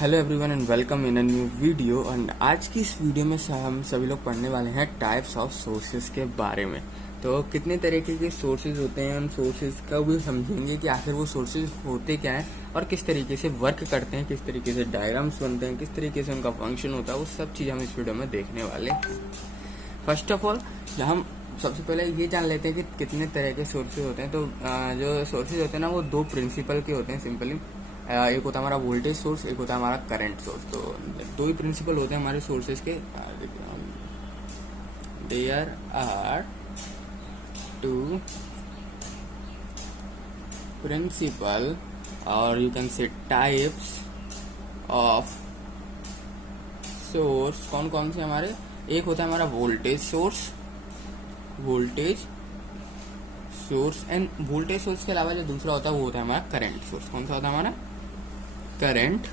Hello everyone and welcome in a new video. And आज की इस वीडियो में हम सभी लोग पढ़ने वाले हैं टाइप्स ऑफ सोर्सेज के बारे में। तो कितने तरीके के सोर्सेज होते हैं, उन सोर्सेज का भी समझेंगे कि आखिर वो सोर्सेज होते क्या हैं और किस तरीके से वर्क करते हैं, किस तरीके से डायग्राम्स बनते हैं, किस तरीके से उनका फंक्शन होता है। वो सब चीज़ हम इस वीडियो में देखने वाले हैं। फर्स्ट ऑफ ऑल हम सबसे पहले ये जान लेते हैं कि कितने तरह के सोर्सेज होते हैं। तो जो सोर्सेज होते हैं ना, वो दो प्रिंसिपल के होते हैं सिंपली। एक होता है हमारा वोल्टेज सोर्स, एक होता है हमारा करंट सोर्स। तो दो ही प्रिंसिपल होते हैं हमारे सोर्सेज के। देयर आर टू प्रिंसिपल और you can say types of source. कौन कौन से हमारे? एक होता है हमारा voltage source, end voltage source के अलावा जो दूसरा होता है वो होता है हमारा करंट सोर्स। कौन सा होता है हमारा? Current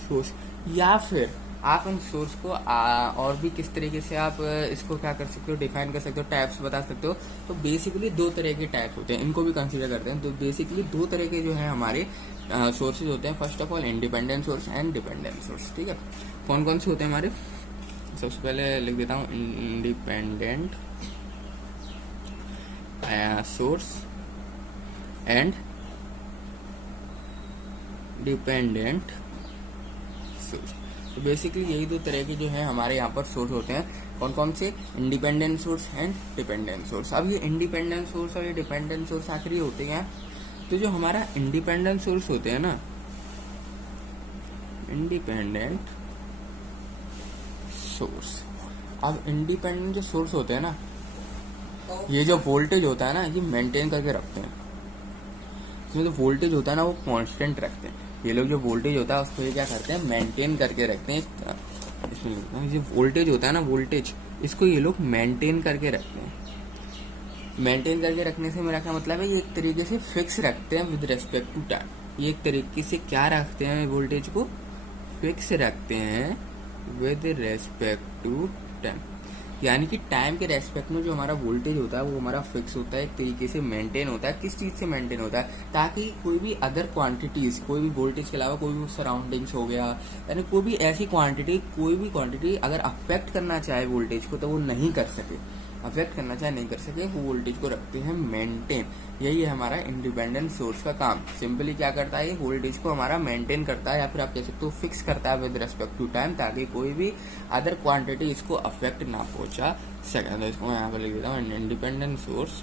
source. या फिर आप उन सोर्स को और भी किस तरीके से आप इसको क्या कर सकते हो, डिफाइन कर सकते हो, टाइप्स बता सकते हो। तो बेसिकली दो तरह के टाइप्स होते हैं, इनको भी कंसीडर करते हैं। तो बेसिकली दो तरह के जो है हमारे सोर्सेज होते हैं। First of all independent source and dependent source. ठीक है, कौन कौन से होते हैं हमारे? सबसे पहले लिख देता हूँ independent source and dependent source. तो बेसिकली यही दो तरह के जो है हमारे यहाँ पर सोर्स होते हैं। कौन कौन से? Independent source and dependent source. अब ये इंडिपेंडेंट सोर्स और ये डिपेंडेंट सोर्स आखिर ये होते हैं। तो जो हमारा इंडिपेंडेंट सोर्स होते हैं ना, इंडिपेंडेंट सोर्स, अब इंडिपेंडेंट जो सोर्स होते हैं ना, ये जो वोल्टेज होता है ना, ये मेंटेन करके रखते हैं। इसमें जो वोल्टेज होता है ना, वो कांस्टेंट रखते हैं। ये लोग जो वोल्टेज होता है उसको ये क्या करते हैं? मेंटेन करके रखते हैं। इसमें जो वोल्टेज होता है ना, वोल्टेज, इसको ये लोग मेंटेन करके रखते हैं। मेंटेन करके रखने से मेरा क्या मतलब है? ये एक तरीके से फिक्स रखते हैं विद रेस्पेक्ट टू टाइम। ये एक तरीके से क्या रखते हैं? वोल्टेज को फिक्स रखते हैं विद रेस्पेक्ट टू टाइम। यानी कि टाइम के रेस्पेक्ट में जो हमारा वोल्टेज होता है वो हमारा फिक्स होता है, एक तरीके से मेंटेन होता है। किस चीज से मेंटेन होता है? ताकि कोई भी अदर क्वांटिटीज, कोई भी वोल्टेज के अलावा कोई भी सराउंडिंग्स हो गया, यानी कोई भी ऐसी क्वांटिटी, कोई भी क्वांटिटी अगर अफेक्ट करना चाहे वोल्टेज को तो वो नहीं कर सके। अफेक्ट करना चाहे नहीं कर सके, वो वोल्टेज को रखते हैं मेंटेन। यही है हमारा इंडिपेंडेंट सोर्स का काम। सिंपली क्या करता है? ये वोल्टेज को हमारा मेंटेन करता है, या फिर आप कह सकते हो फिक्स करता है विद रेस्पेक्ट टू टाइम, ताकि कोई भी अदर क्वांटिटी इसको अफेक्ट ना पहुंचा सके। तो इसको मैं यहाँ पर लिख देता हूँ, इंडिपेंडेंट सोर्स,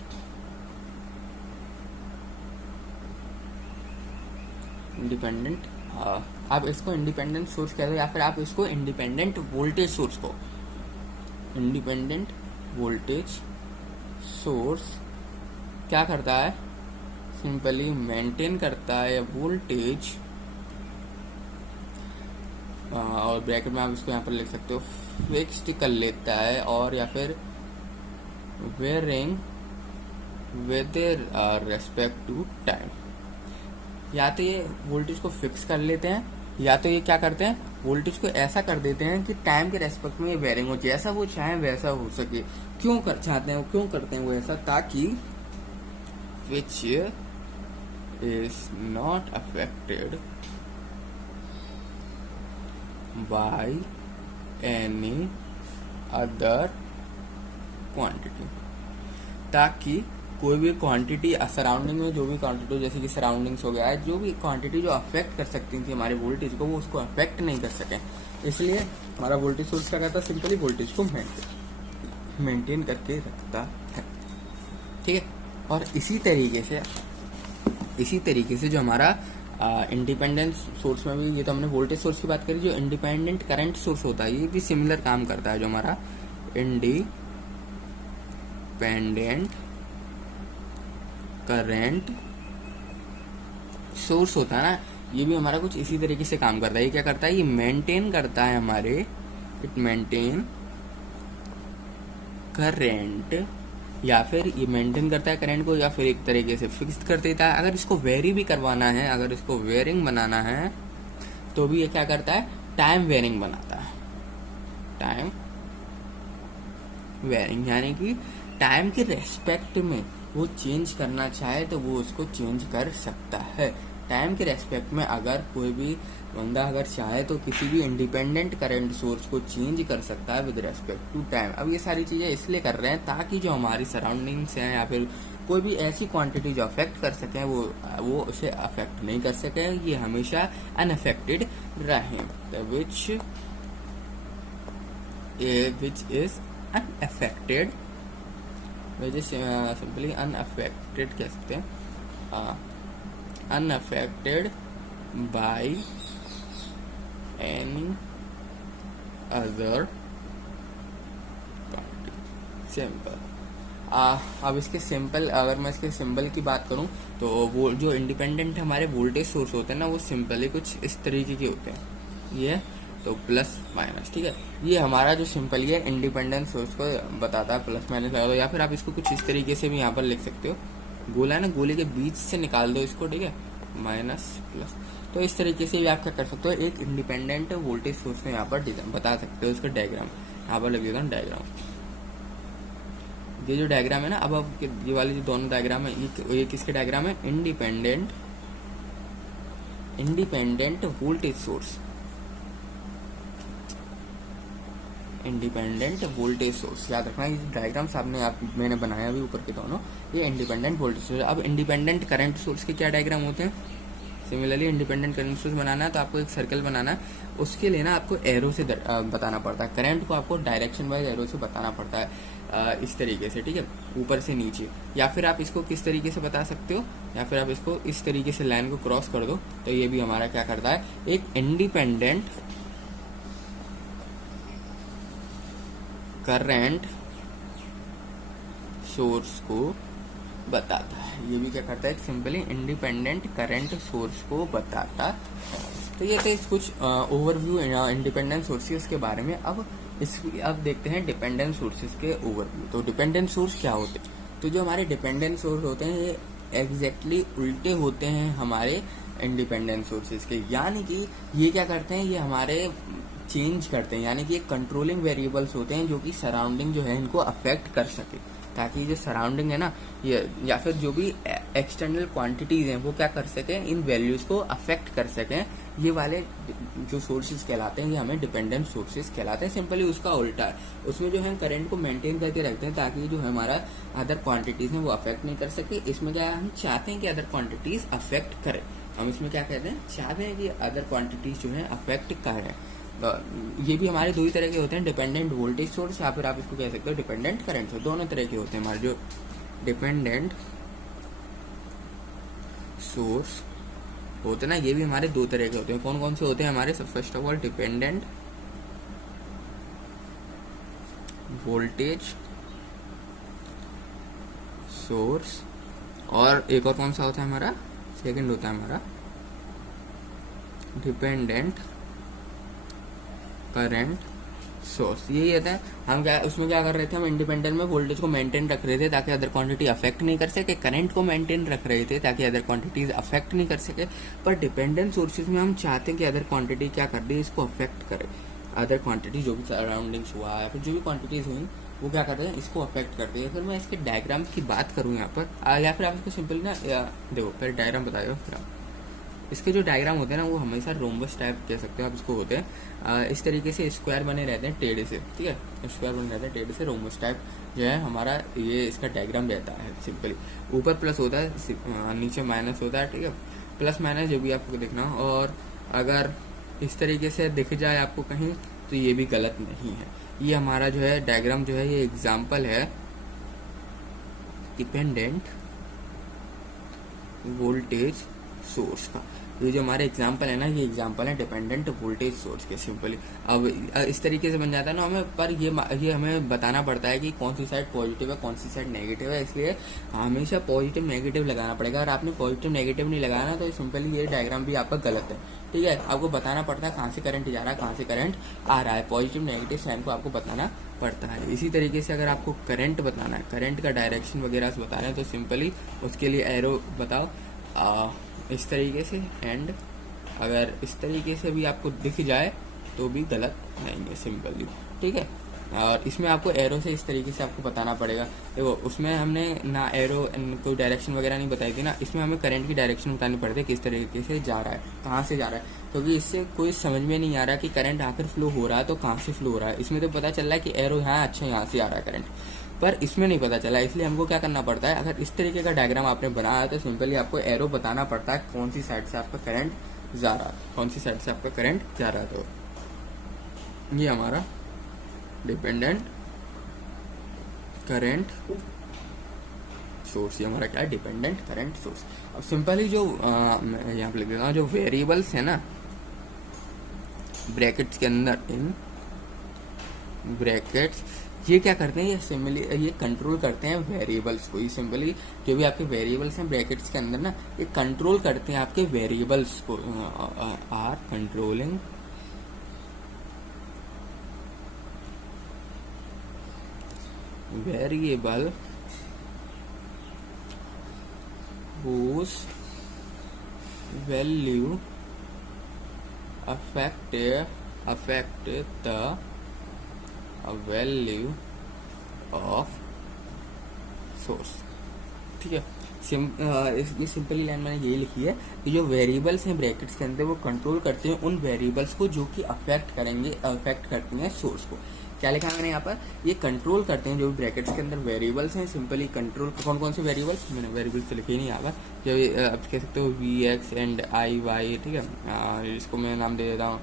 इंडिपेंडेंट, आप इसको इंडिपेंडेंट सोर्स कह दो, या फिर आप इसको इंडिपेंडेंट वोल्टेज सोर्स को, इंडिपेंडेंट वोल्टेज सोर्स क्या करता है? सिंपली मेंटेन करता है वोल्टेज, और ब्रैकेट में आप इसको यहाँ पर लिख सकते हो फिक्स्ड कर लेता है, और या फिर varying with respect to time. या तो ये वोल्टेज को फिक्स कर लेते हैं, या तो ये क्या करते हैं? वोल्टेज को ऐसा कर देते हैं कि टाइम के रेस्पेक्ट में ये वेरिंग हो, जैसा वो चाहे वैसा हो सके। क्यों कर चाहते हैं वो, क्यों करते हैं वो ऐसा? ताकि which is not affected by any other quantity, ताकि कोई भी क्वांटिटी सराउंडिंग में, जो भी क्वांटिटी, जैसे कि सराउंडिंग्स हो गया है, जो भी क्वांटिटी जो अफेक्ट कर सकती थी हमारे वोल्टेज को, वो उसको अफेक्ट नहीं कर सके। इसलिए हमारा वोल्टेज सोर्स क्या करता है? सिंपली वोल्टेज को मेंटेन करके रखता है। ठीक है, और इसी तरीके से जो हमारा इंडिपेंडेंट सोर्स में भी, ये तो हमने वोल्टेज सोर्स की बात करी, जो इंडिपेंडेंट करंट सोर्स होता है ये भी सिमिलर काम करता है। जो हमारा इंडिपेंडेंट करंट सोर्स होता है ना, ये भी हमारा कुछ इसी तरीके से काम करता है। ये क्या करता है? ये मेंटेन करता है हमारे, इट मेंटेन करंट, या फिर ये मेंटेन करता है करंट को, या फिर एक तरीके से फिक्स कर देता है। अगर इसको वेरी भी करवाना है, अगर इसको वेरिंग बनाना है, तो भी ये क्या करता है? टाइम वेरिंग बनाता है। टाइम वेरिंग यानी कि टाइम के रेस्पेक्ट में वो चेंज करना चाहे तो वो उसको चेंज कर सकता है। टाइम के रेस्पेक्ट में अगर कोई भी बंदा अगर चाहे तो किसी भी इंडिपेंडेंट करंट सोर्स को चेंज कर सकता है विद रेस्पेक्ट टू टाइम। अब ये सारी चीज़ें इसलिए कर रहे हैं ताकि जो हमारी सराउंडिंग्स हैं या फिर कोई भी ऐसी क्वांटिटी जो अफेक्ट कर सकें वो उसे अफेक्ट नहीं कर सकें, ये हमेशा अनअफेक्टेड रहें। Which is unaffected, which is simply unaffected कह सकते हैं, unaffected by any other simple. अब इसके सिंपल, अगर मैं इसके सिंबल की बात करूं तो वो जो इंडिपेंडेंट हमारे वोल्टेज सोर्स होते हैं ना, वो सिंपली कुछ इस तरीके के होते हैं, ये तो प्लस माइनस, ठीक है। ये हमारा जो सिंपल ये इंडिपेंडेंट सोर्स को बताता है, प्लस माइनस लगा दो, या फिर आप इसको कुछ इस तरीके से भी यहाँ पर लिख सकते हो, गोला है ना, गोले के बीच से निकाल दो इसको, ठीक है, माइनस प्लस। तो इस तरीके से भी आप क्या कर सकते हो, एक इंडिपेंडेंट वोल्टेज सोर्स को यहाँ पर बता सकते हो। इसका डायग्राम यहाँ पर लग देता हूँ, डायग्राम, ये जो डायग्राम है ना, अब ये वाले जो दोनों डायग्राम है, ये किसके डायग्राम है, independent voltage source, independent voltage source. याद रखना ये डायग्राम सामने मैंने बनाया अभी ऊपर के दोनों, ये इंडिपेंडेंट वोल्टेज सोर्स। अब इंडिपेंडेंट करंट सोर्स के क्या डायग्राम होते हैं, सिमिलरली इंडिपेंडेंट करंट सोर्स बनाना है तो आपको एक सर्कल बनाना है, उसके लिए ना आपको एरो से बताना पड़ता है, करंट को आपको डायरेक्शन वाइज एरो से बताना पड़ता है, इस तरीके से, ठीक है, ऊपर से नीचे। या फिर आप इसको किस तरीके से बता सकते हो, या फिर आप इसको इस तरीके से लाइन को क्रॉस कर दो, तो ये भी हमारा क्या करता है, एक इंडिपेंडेंट करंट सोर्स को बताता है। ये भी क्या करता है, सिंपली इंडिपेंडेंट करंट सोर्स को बताता है। तो ये थे कुछ ओवरव्यू इंडिपेंडेंट सोर्सेस के बारे में। अब देखते हैं डिपेंडेंट सोर्सेस के ओवरव्यू। तो डिपेंडेंट सोर्स क्या होते हैं, तो जो हमारे डिपेंडेंट सोर्स होते हैं ये एग्जैक्टली उल्टे होते हैं हमारे इंडिपेंडेंट सोर्सेस के, यानी कि ये क्या करते हैं, ये हमारे चेंज करते हैं, यानी कि कंट्रोलिंग वेरिएबल्स होते हैं जो कि सराउंडिंग जो है इनको अफेक्ट कर सके, ताकि जो सराउंडिंग है ना ये या फिर जो भी एक्सटर्नल क्वांटिटीज हैं वो क्या कर सकें, इन वैल्यूज को अफेक्ट कर सकें। ये वाले जो सोर्सेज कहलाते हैं ये हमें डिपेंडेंट सोर्सेज कहलाते हैं। सिंपली उसका उल्टा है, उसमें जो है करंट को मेंटेन करके रखते हैं ताकि जो हमारा अदर क्वांटिटीज है वो अफेक्ट नहीं कर सके। इसमें क्या हम चाहते हैं कि अदर क्वांटिटीज अफेक्ट करें, हम इसमें क्या कहते हैं, चाहते हैं कि अदर क्वांटिटीज जो है अफेक्ट करें। ये भी हमारे दो ही तरह के होते हैं, डिपेंडेंट वोल्टेज सोर्स या फिर आप इसको कह सकते हो डिपेंडेंट करंट सोर्स। दोनों तरह के होते हैं हमारे जो डिपेंडेंट सोर्स होते हैं ना, ये भी हमारे दो तरह के होते हैं। कौन कौन से होते हैं हमारे, सब first of all dependent voltage source, और एक और कौन सा होता है हमारा, सेकंड होता है हमारा डिपेंडेंट करंट सोर्स। यही होता है, हम क्या उसमें क्या कर रहे थे, हम इंडिपेंडेंट में वोल्टेज को मेंटेन रख रहे थे ताकि अदर क्वांटिटी अफेक्ट नहीं कर सके, करंट को मेंटेन रख रहे थे ताकि अदर क्वांटिटीज अफेक्ट नहीं कर सके। पर डिपेंडेंट सोर्सेज में हम चाहते हैं कि अदर क्वांटिटी क्या कर दे, इसको अफेक्ट करे, अदर क्वांटिटी जो भी सराउंडिंग्स हुआ या फिर जो भी क्वांटिटीज हुई वो क्या करते हैं, इसको अफेक्ट करते हैं। फिर मैं इसके डायग्राम की बात करूँ यहाँ पर, या फिर आप इसको सिंपल ना देखो पहले डायग्राम बताइए, फिर आप इसके जो डायग्राम होते हैं ना वो हमेशा रोम्बस टाइप कह सकते हो आप इसको होते हैं, इस तरीके से स्क्वायर बने रहते हैं टेढ़े से, ठीक है, स्क्वायर बने रहते हैं टेढ़े से, रोम्बस टाइप जो है हमारा ये इसका डायग्राम रहता है। सिंपली ऊपर प्लस होता है, नीचे माइनस होता है, ठीक है, प्लस माइनस जो भी आपको देखना। और अगर इस तरीके से दिख जाए आपको कहीं तो ये भी गलत नहीं है। ये हमारा जो है डायग्राम जो है ये एग्जाम्पल है डिपेंडेंट वोल्टेज सोर्स का। ये जो हमारे एग्जाम्पल है ना, ये एग्जाम्पल है डिपेंडेंट वोल्टेज सोर्स के। सिंपली अब इस तरीके से बन जाता है ना हमें, पर ये हमें बताना पड़ता है कि कौन सी साइड पॉजिटिव है कौन सी साइड नेगेटिव है, इसलिए हमेशा पॉजिटिव नेगेटिव लगाना पड़ेगा। अगर आपने पॉजिटिव नेगेटिव नहीं लगाया ना तो सिंपली ये डायग्राम भी आपका गलत है, ठीक है। आपको बताना पड़ता है कहाँ से करंट जा रहा है, कहाँ से करंट आ रहा है, पॉजिटिव नेगेटिव साइन को आपको बताना पड़ता है। इसी तरीके से अगर आपको करंट बताना है, करंट का डायरेक्शन वगैरह से बताना है तो सिंपली उसके लिए एरो बताओ इस तरीके से, एंड अगर इस तरीके से भी आपको दिख जाए तो भी गलत नहीं है, सिंपली, ठीक है। और इसमें आपको एरो से इस तरीके से आपको बताना पड़ेगा। देखो उसमें हमने ना एरो कोई डायरेक्शन वगैरह नहीं बताई थी ना, इसमें हमें करंट की डायरेक्शन बतानी पड़ती है, किस तरीके से जा रहा है, कहाँ से जा रहा है, क्योंकि इससे कोई समझ में नहीं आ रहा कि करंट आखिर फ्लो हो रहा है तो कहाँ से फ्लो हो रहा है। इसमें तो पता चल रहा है कि एरो यहाँ, अच्छा यहाँ से आ रहा है करंट, पर इसमें नहीं पता चला। इसलिए हमको क्या करना पड़ता है, अगर इस तरीके का डायग्राम आपने बनाया है तो सिंपली आपको एरो बताना पड़ता है कौन सी साइड से आपका करंट जा रहा है, कौन सी साइड से आपका करंट जा रहा है। तो ये हमारा डिपेंडेंट करंट सोर्स, ये हमारा क्या है, डिपेंडेंट करंट सोर्स। अब सिंपली जो मैं यहाँ पे लिख देता हूँ, जो वेरिएबल्स है ना ब्रैकेट्स के अंदर, इन ब्रैकेट्स, ये क्या करते हैं, ये सिंपली ये कंट्रोल करते हैं वेरिएबल्स को। ये सिंपली जो भी आपके वेरिएबल्स हैं ब्रैकेट्स के अंदर ना, ये कंट्रोल करते हैं आपके वेरिएबल्स को, are controlling variable whose value affect the value of source। ठीक है, ये सिंपली लाइन मैंने यही लिखी है कि जो वेरिएबल्स हैं ब्रैकेट्स के अंदर वो कंट्रोल करते हैं उन वेरिएबल्स को जो कि अफेक्ट करती हैं सोर्स को। क्या लिखा है मैंने यहाँ पर, ये कंट्रोल करते हैं जो भी ब्रैकेट्स के अंदर वेरिएबल्स हैं, सिंपली कंट्रोल कौन कौन से वेरिएबल्स, मैंने वेरिएबल्स तो लिखे ही नहीं यहाँ पर, जो आप कह सकते हो V X and I Y. ठीक है, इसको मैं नाम दे देता हूँ,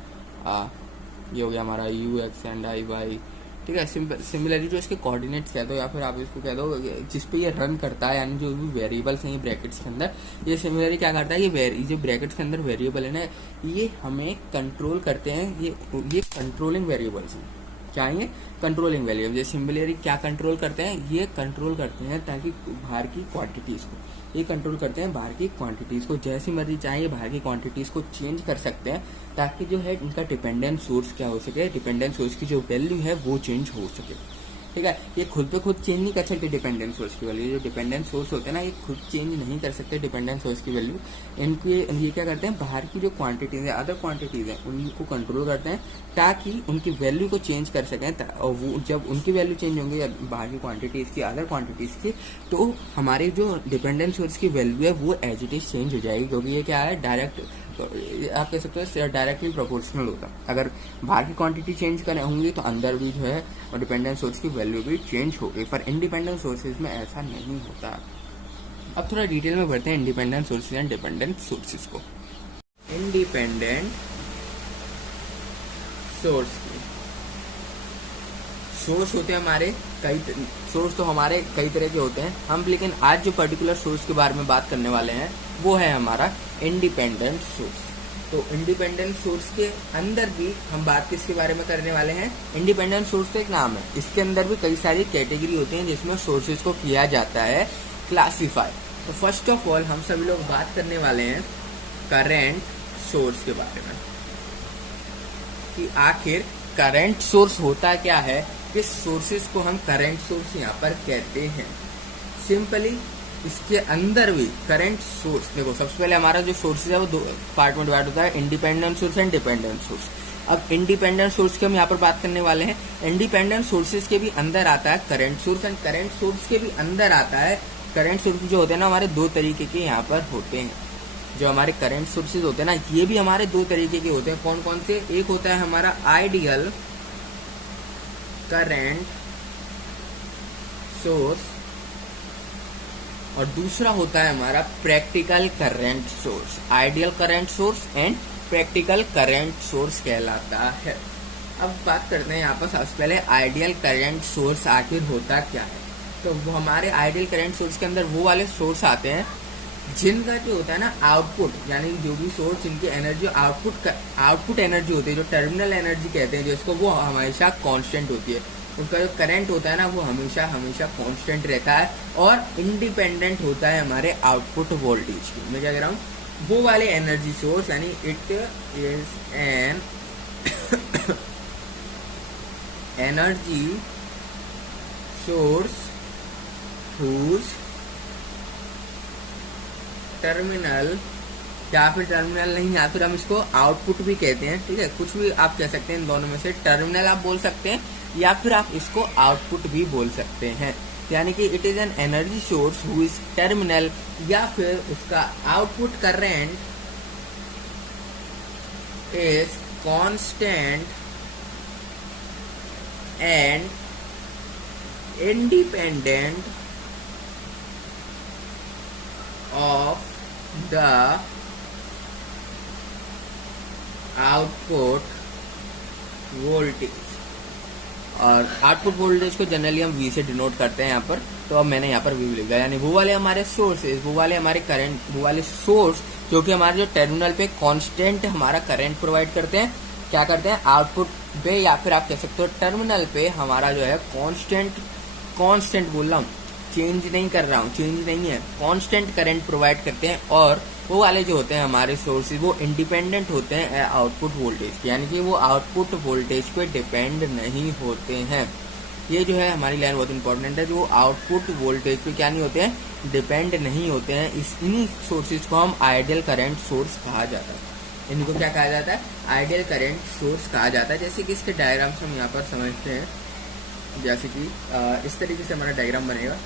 ये हो गया हमारा U X and I Y. ठीक है, सिमिलरली जो इसके कोऑर्डिनेट्स कह दो या फिर आप इसको कह दो जिस पे ये रन करता है, यानी जो भी वेरिएबल्स हैं ये ब्रैकेट्स के अंदर, ये सिमिलरली क्या करता है, ये जो ब्रैकेट्स के अंदर वेरिएबल है ना, ये हमें कंट्रोल करते हैं, ये कंट्रोलिंग वेरिएबल्स हैं। क्या ये कंट्रोलिंग वेरिएबल, ये सिमिलरली क्या कंट्रोल करते हैं, ये कंट्रोल करते हैं ताकि बाहर की क्वांटिटीज को, ये कंट्रोल करते हैं बाहर की क्वांटिटीज को, जैसी मर्जी चाहे बाहर की क्वांटिटीज को चेंज कर सकते हैं ताकि जो है इनका डिपेंडेंट सोर्स क्या हो सके, डिपेंडेंट सोर्स की जो वैल्यू है वो चेंज हो सके। ठीक है, ये खुद पे खुद चेंज नहीं कर सकते डिपेंडेंट सोर्स की वैल्यू, जो डिपेंडेंट सोर्स होते हैं ना ये खुद चेंज नहीं कर सकते डिपेंडेंट सोर्स की वैल्यू। इनके ये क्या करते हैं, बाहर की जो क्वांटिटीज है, अदर क्वांटिटीज है, उनको कंट्रोल करते हैं ताकि उनकी वैल्यू को चेंज कर सकें, और वो जब उनकी वैल्यू चेंज होंगी बाहर की क्वांटिटीज की, अदर क्वांटिटीज की, तो हमारे जो डिपेंडेंट सोर्स की वैल्यू है वो एज इट इज चेंज हो जाएगी, क्योंकि ये क्या है, डायरेक्ट आप कह सकते हो डायरेक्टली प्रोपोर्शनल होता है। अगर बाहर की क्वांटिटी चेंज करने होंगी तो अंदर भी जो है और डिपेंडेंट सोर्स की वैल्यू भी चेंज होगी, पर इंडिपेंडेंट सोर्सेज में ऐसा नहीं होता। अब थोड़ा डिटेल में बढ़ते हैं independent sources and dependent sources को। इंडिपेंडेंट सोर्स होते हैं हमारे कई, सोर्स तो हमारे कई तरह के होते हैं हम, लेकिन आज जो पर्टिकुलर सोर्स के बारे में बात करने वाले हैं वो है हमारा इंडिपेंडेंट सोर्स। तो इंडिपेंडेंट सोर्स के अंदर भी हम बात किसके बारे में करने वाले हैं, इंडिपेंडेंट सोर्स तो एक नाम है, इसके अंदर भी कई सारी कैटेगरी होती हैं जिसमें सोर्सेज को किया जाता है क्लासीफाई। तो फर्स्ट ऑफ ऑल हम सभी लोग बात करने वाले हैं करंट सोर्स के बारे में, कि आखिर करंट सोर्स होता क्या है, किस सोर्सेज को हम करंट सोर्स यहाँ पर कहते हैं। सिंपली इसके अंदर भी करंट सोर्स, देखो सबसे पहले हमारा जो सोर्सेज है वो दो पार्ट में डिवाइड होता है, independent source and dependent source. अब इंडिपेंडेंट सोर्स की हम यहाँ पर बात करने वाले हैं। इंडिपेंडेंट सोर्सेज के भी अंदर आता है current source, and current source के भी अंदर आता है, करंट सोर्स जो होते हैं ना हमारे दो तरीके के यहाँ पर होते हैं। जो हमारे करंट सोर्सेज होते हैं ना ये भी हमारे दो तरीके के होते हैं। कौन कौन से, एक होता है हमारा आइडियल करंट सोर्स और दूसरा होता है हमारा practical current source. Ideal current source and practical current source कहलाता है। अब बात करते हैं यहाँ पर सबसे पहले आइडियल करंट सोर्स आखिर होता क्या है। तो वो हमारे आइडियल करंट सोर्स के अंदर वो वाले सोर्स आते हैं जिनका जो होता है ना आउटपुट, यानी जो भी सोर्स जिनकी एनर्जी आउटपुट एनर्जी होती है, जो टर्मिनल एनर्जी कहते हैं जिसको, वो हमेशा कांस्टेंट होती है। उनका जो करंट होता है ना वो हमेशा हमेशा कांस्टेंट रहता है और इंडिपेंडेंट होता है हमारे आउटपुट वोल्टेज की। मैं क्या कह रहा हूँ, वो वाले एनर्जी सोर्स, यानी it is an energy source whose terminal या फिर टर्मिनल नहीं, या फिर हम इसको आउटपुट भी कहते हैं, ठीक है, कुछ भी आप कह सकते हैं इन दोनों में से। टर्मिनल आप बोल सकते हैं या फिर आप इसको आउटपुट भी बोल सकते हैं, यानी कि it is an energy source who is terminal, या फिर उसका output current is constant and independent of the output voltage। और आउटपुट वोल्टेज को जनरली हम V से डिनोट करते हैं यहाँ पर, तो अब मैंने यहाँ पर V लिखा, यानी वो वाले हमारे सोर्सेज, वो वाले हमारे करंट, वो वाले सोर्स जो कि हमारे जो टर्मिनल पे कांस्टेंट हमारा करंट प्रोवाइड करते हैं, क्या करते हैं आउटपुट पे, या फिर आप कह सकते हो टर्मिनल पे हमारा जो है कांस्टेंट बोल रहा हूँ, चेंज नहीं कर रहा हूँ, चेंज नहीं है, कांस्टेंट करंट प्रोवाइड करते हैं। और वो वाले जो होते हैं हमारे सोर्सेज वो इंडिपेंडेंट होते हैं आउटपुट वोल्टेज, यानी कि वो आउटपुट वोल्टेज पे डिपेंड नहीं होते हैं। ये जो है हमारी लाइन बहुत इंपॉर्टेंट है, जो आउटपुट वोल्टेज पे क्या नहीं होते हैं, डिपेंड नहीं होते हैं। इन्हीं सोर्सेज को हम आइडियल करंट सोर्स कहा जाता है। इनको क्या कहा जाता है, आइडियल करंट सोर्स कहा जाता है। जैसे कि इसके डायग्राम्स हम यहाँ पर समझते हैं, जैसे कि इस तरीके से हमारा डायग्राम बनेगा।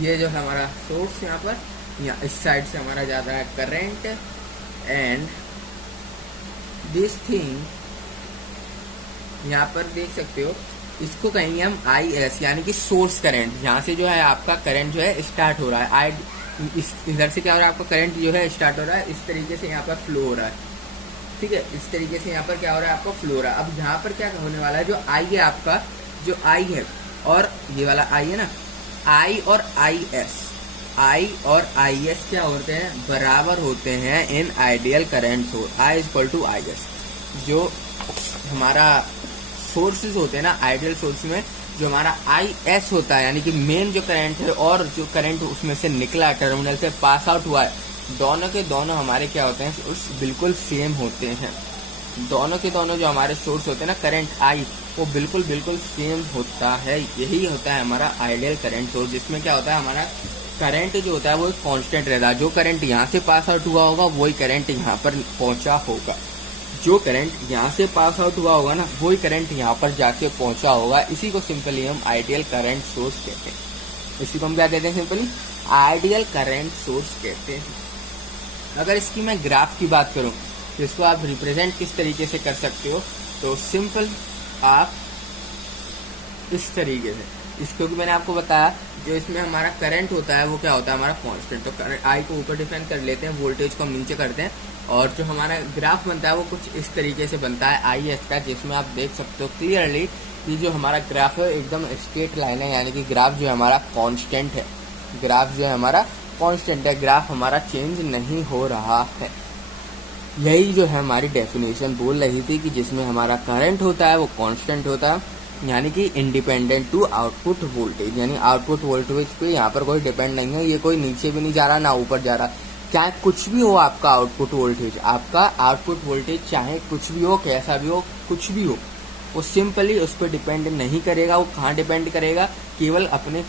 ये जो हमारा सोर्स यहाँ पर, यहाँ इस साइड से हमारा जाता है करंट, एंड दिस थिंग यहाँ पर देख सकते हो, इसको कहेंगे हम IS, यानी कि सोर्स करंट। यहाँ से जो है आपका करंट जो है स्टार्ट हो रहा है, इधर से क्या हो रहा है, आपका करंट जो है स्टार्ट हो रहा है, इस तरीके से यहाँ पर फ्लो हो रहा है, ठीक है, इस तरीके से यहाँ पर क्या हो रहा है, आपका फ्लो हो रहा है। अब यहाँ पर क्या होने वाला है, जो I है आपका, जो I है और ये वाला I है ना, I और IS क्या होते हैं, बराबर होते हैं in ideal current source, I equal to IS। जो हमारा सोर्सेज होते हैं ना आइडियल सोर्स में, जो हमारा IS होता है, यानी कि मेन जो करंट है और जो करंट उसमें से निकला, टर्मिनल से पास आउट हुआ है, दोनों के दोनों हमारे क्या होते हैं, सोर्स बिल्कुल सेम होते हैं। दोनों के दोनों जो हमारे सोर्स होते हैं ना, करंट I वो बिल्कुल सेम होता है। यही होता है हमारा आइडियल करंट सोर्स, जिसमें क्या होता है, हमारा करंट जो होता है वो कांस्टेंट रहता है। जो करंट यहाँ से पास आउट हुआ होगा वही करंट यहाँ पर पहुंचा होगा, जो करंट यहाँ से पास आउट हुआ होगा ना वही करंट यहाँ पर जाके पहुंचा होगा। इसी को सिंपली हम आइडियल करंट सोर्स कहते हैं। इसी को हम क्या कहते हैं, सिंपली आइडियल करंट सोर्स कहते हैं। अगर इसकी मैं ग्राफ की बात करूं तो इसको आप रिप्रेजेंट किस तरीके से कर सकते हो, तो सिंपल आप इस तरीके से, इसको भी मैंने आपको बताया, जो इसमें हमारा करंट होता है वो क्या होता है, हमारा कांस्टेंट। तो करंट I को ऊपर डिफाइन कर लेते हैं, वोल्टेज को हम नीचे करते हैं, और जो हमारा ग्राफ बनता है वो कुछ इस तरीके से बनता है IS का, जिसमें आप देख सकते हो क्लियरली कि जो हमारा ग्राफ है एकदम स्ट्रेट लाइन है, यानी कि ग्राफ जो है हमारा कांस्टेंट है, ग्राफ जो है हमारा कांस्टेंट है, ग्राफ हमारा चेंज नहीं हो रहा है। यही जो है हमारी डेफिनेशन बोल रही थी कि जिसमें हमारा करंट होता है वो कांस्टेंट होता है, यानी कि इंडिपेंडेंट टू आउटपुट वोल्टेज, यानी आउटपुट वोल्टेज पे यहाँ पर कोई डिपेंड नहीं है, ये कोई नीचे भी नहीं जा रहा ना ऊपर जा रहा। चाहे कुछ भी हो आपका आउटपुट वोल्टेज, आपका आउटपुट वोल्टेज चाहे कुछ भी हो, कैसा भी हो, कुछ भी हो, वो सिंपली उस पर डिपेंड नहीं करेगा। वो कहाँ डिपेंड करेगा, केवल अपने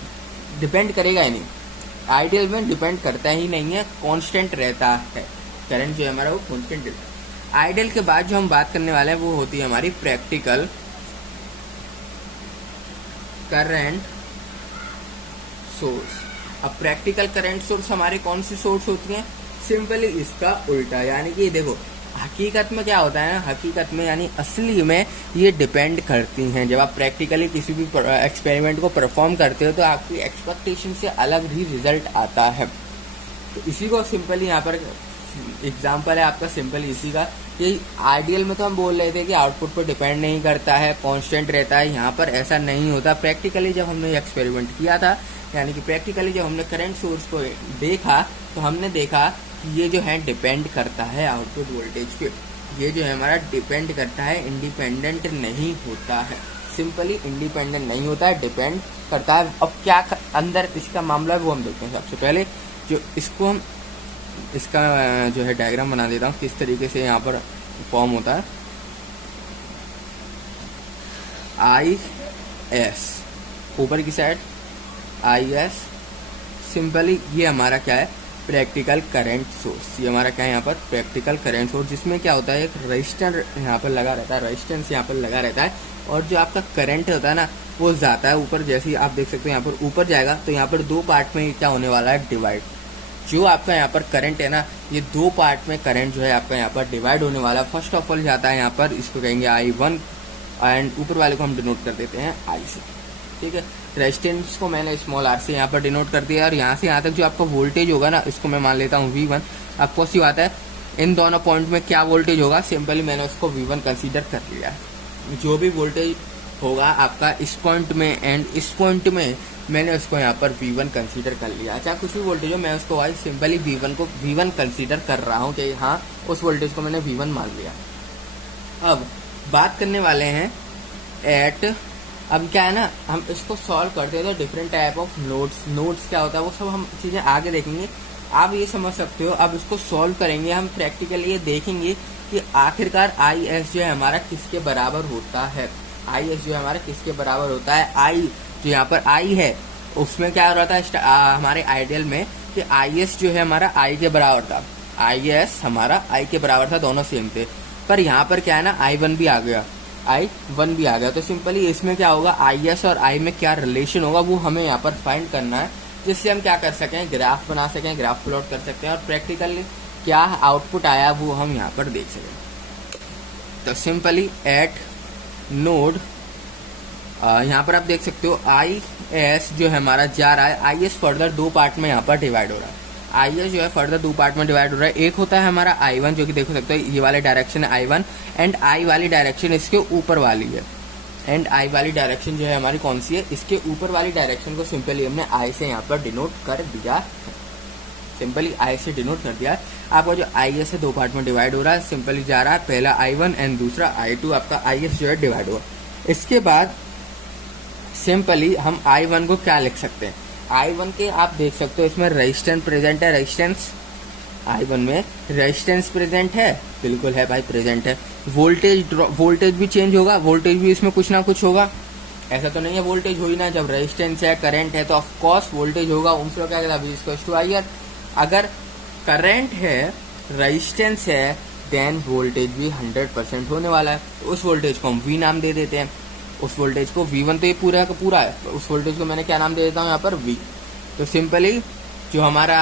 डिपेंड करेगा ही नहीं, आइडियल में डिपेंड करता ही नहीं है, कांस्टेंट रहता है। करंट जो है हमारा वो कांस्टेंट रहता है। आइडियल के बाद जो हम बात करने वाले हैं वो होती है हमारी प्रैक्टिकल करंट सोर्स। अब प्रैक्टिकल करंट सोर्स हमारे कौन सी सोर्स होती हैं, सिंपली इसका उल्टा, यानी कि देखो हकीकत में क्या होता है ना, हकीकत में यानी असली में ये डिपेंड करती हैं। जब आप प्रैक्टिकली किसी भी एक्सपेरिमेंट को परफॉर्म करते हो तो आपकी एक्सपेक्टेशन से अलग ही रिजल्ट आता है। तो इसी को सिंपली यहाँ पर एग्जाम्पल है आपका सिंपल इसी का, कि आइडियल में तो हम बोल रहे थे कि आउटपुट पर डिपेंड नहीं करता है, कांस्टेंट रहता है, यहाँ पर ऐसा नहीं होता। प्रैक्टिकली जब हमने एक्सपेरिमेंट किया था, यानी कि प्रैक्टिकली जब हमने करंट सोर्स को देखा तो हमने देखा कि ये जो है डिपेंड करता है आउटपुट वोल्टेज पे, ये जो है हमारा डिपेंड करता है, इंडिपेंडेंट नहीं होता है। सिंपली इंडिपेंडेंट नहीं होता है, डिपेंड करता है। अब क्या अंदर इसका मामला है वो हम देखते हैं। सबसे पहले जो इसको हम इसका जो है डायग्राम बना देता हूँ किस तरीके से यहाँ पर फॉर्म होता है। IS ऊपर की साइड, IS सिंपली ये हमारा क्या है, प्रैक्टिकल करंट सोर्स। ये हमारा क्या है यहाँ पर, प्रैक्टिकल करंट सोर्स, जिसमें क्या होता है, एक रजिस्टर यहाँ पर लगा रहता है, रेजिस्टेंस यहाँ पर लगा रहता है, और जो आपका करंट होता है ना वो जाता है ऊपर। जैसे ही आप देख सकते हो यहाँ पर ऊपर जाएगा तो यहाँ पर दो पार्ट में क्या होने वाला है, डिवाइड। जो आपका यहाँ पर करंट है ना, ये दो पार्ट में करंट जो है आपका यहाँ पर डिवाइड होने वाला है। फर्स्ट ऑफ ऑल जाता है यहाँ पर, इसको कहेंगे I1 एंड ऊपर वाले को हम डिनोट कर देते हैं I से, ठीक है। रेजिस्टेंस को मैंने स्मॉल r से यहाँ पर डिनोट कर दिया, और यहाँ से यहाँ तक जो आपका वोल्टेज होगा ना, इसको मैं मान लेता हूँ V1। आपको सी बात है, इन दोनों पॉइंट में क्या वोल्टेज होगा, सिंपली मैंने उसको V1 कंसीडर कर लिया है। जो भी वोल्टेज होगा आपका इस पॉइंट में एंड इस पॉइंट में, मैंने उसको यहाँ पर V1 कंसीडर कर लिया। चाहे कुछ भी वोल्टेज हो, मैं उसको भाई सिंपली V1 कंसीडर कर रहा हूँ कि हाँ उस वोल्टेज को मैंने V1 मान लिया। अब बात करने वाले हैं एट, अब क्या है ना, हम इसको सॉल्व करते हैं तो डिफरेंट टाइप ऑफ नोड्स क्या होता है वो सब हम चीजें आगे देखेंगे। आप ये समझ सकते हो, अब इसको सॉल्व करेंगे हम, प्रैक्टिकली ये देखेंगे कि आखिरकार IS जो है हमारा किसके बराबर होता है। IS जो है हमारा किसके बराबर होता है, I जो यहाँ पर I है उसमें क्या हो रहा था हमारे आइडियल में कि IS जो है हमारा I के बराबर था, IS हमारा I के बराबर था, दोनों सेम थे। पर यहाँ पर क्या है ना, I1 भी आ गया, तो सिंपली इसमें क्या होगा, IS और I में क्या रिलेशन होगा वो हमें यहाँ पर फाइंड करना है, जिससे हम क्या कर सकें, ग्राफ बना सकें, ग्राफ प्लॉट कर सकते हैं, और प्रैक्टिकली क्या आउटपुट आया वो हम यहाँ पर देख सकें। तो सिंपली एट नोड, यहाँ पर आप देख सकते हो IS जो है हमारा जा रहा है, IS फर्दर दो पार्ट में यहाँ पर डिवाइड हो रहा है। IS जो है फर्दर दो पार्ट में डिवाइड हो रहा है। एक होता है हमारा I1 जो कि देख सकते हो ये वाले डायरेक्शन है I1, एंड I वाली डायरेक्शन इसके ऊपर वाली है, एंड I वाली डायरेक्शन जो है हमारी कौन सी है, इसके ऊपर वाली डायरेक्शन को सिंपली हमने I से यहाँ पर डिनोट कर दिया, सिंपली I से डिनोट कर दिया। आपका जो IS है दो पार्ट में डिवाइड हो रहा है, सिंपली जा रहा है पहला I1 एंड दूसरा I2, आपका IS जो है डिवाइड हुआ। इसके बाद सिंपली हम I1 को क्या लिख सकते हैं, I1 के आप देख सकते हो इसमें रेजिस्टेंस प्रेजेंट है, रेजिस्टेंस I1 में रेजिस्टेंस प्रेजेंट है, बिल्कुल है भाई प्रेजेंट है। वोल्टेज भी चेंज होगा, वोल्टेज भी इसमें कुछ ना कुछ होगा, ऐसा तो नहीं है वोल्टेज हो ही ना, जब रेजिस्टेंस है करंट है तो ऑफ कोर्स वोल्टेज होगा। ओम्स लॉ क्या कहता है, V=IR। अगर करंट है रेजिस्टेंस है देन वोल्टेज भी 100% होने वाला है, तो उस वोल्टेज को हम V नाम दे देते हैं। उस वोल्टेज को V1 तो ये पूरा का पूरा है, उस वोल्टेज को मैंने क्या नाम दे देता हूँ यहाँ पर V। तो सिंपली जो हमारा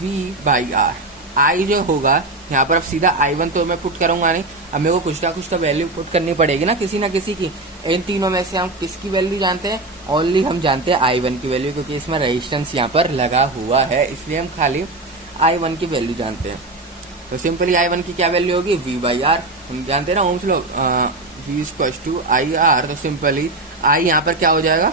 V/R I जो होगा यहाँ पर, अब सीधा I1 तो मैं पुट करूंगा नहीं, अब मेरे को कुछ ना कुछ तो वैल्यू पुट करनी पड़ेगी ना किसी ना किसी की। इन तीनों में से हम किसकी वैल्यू जानते हैं, ओनली हम जानते हैं I1 की वैल्यू, क्योंकि इसमें रेजिस्टेंस यहाँ पर लगा हुआ है, इसलिए हम खाली I1 की वैल्यू जानते हैं। तो सिंपली I1 की क्या वैल्यू होगी, V/R। हम जानते हैं ना ओम्स लॉ, V=IR। तो सिंपली I यहाँ पर क्या हो जाएगा,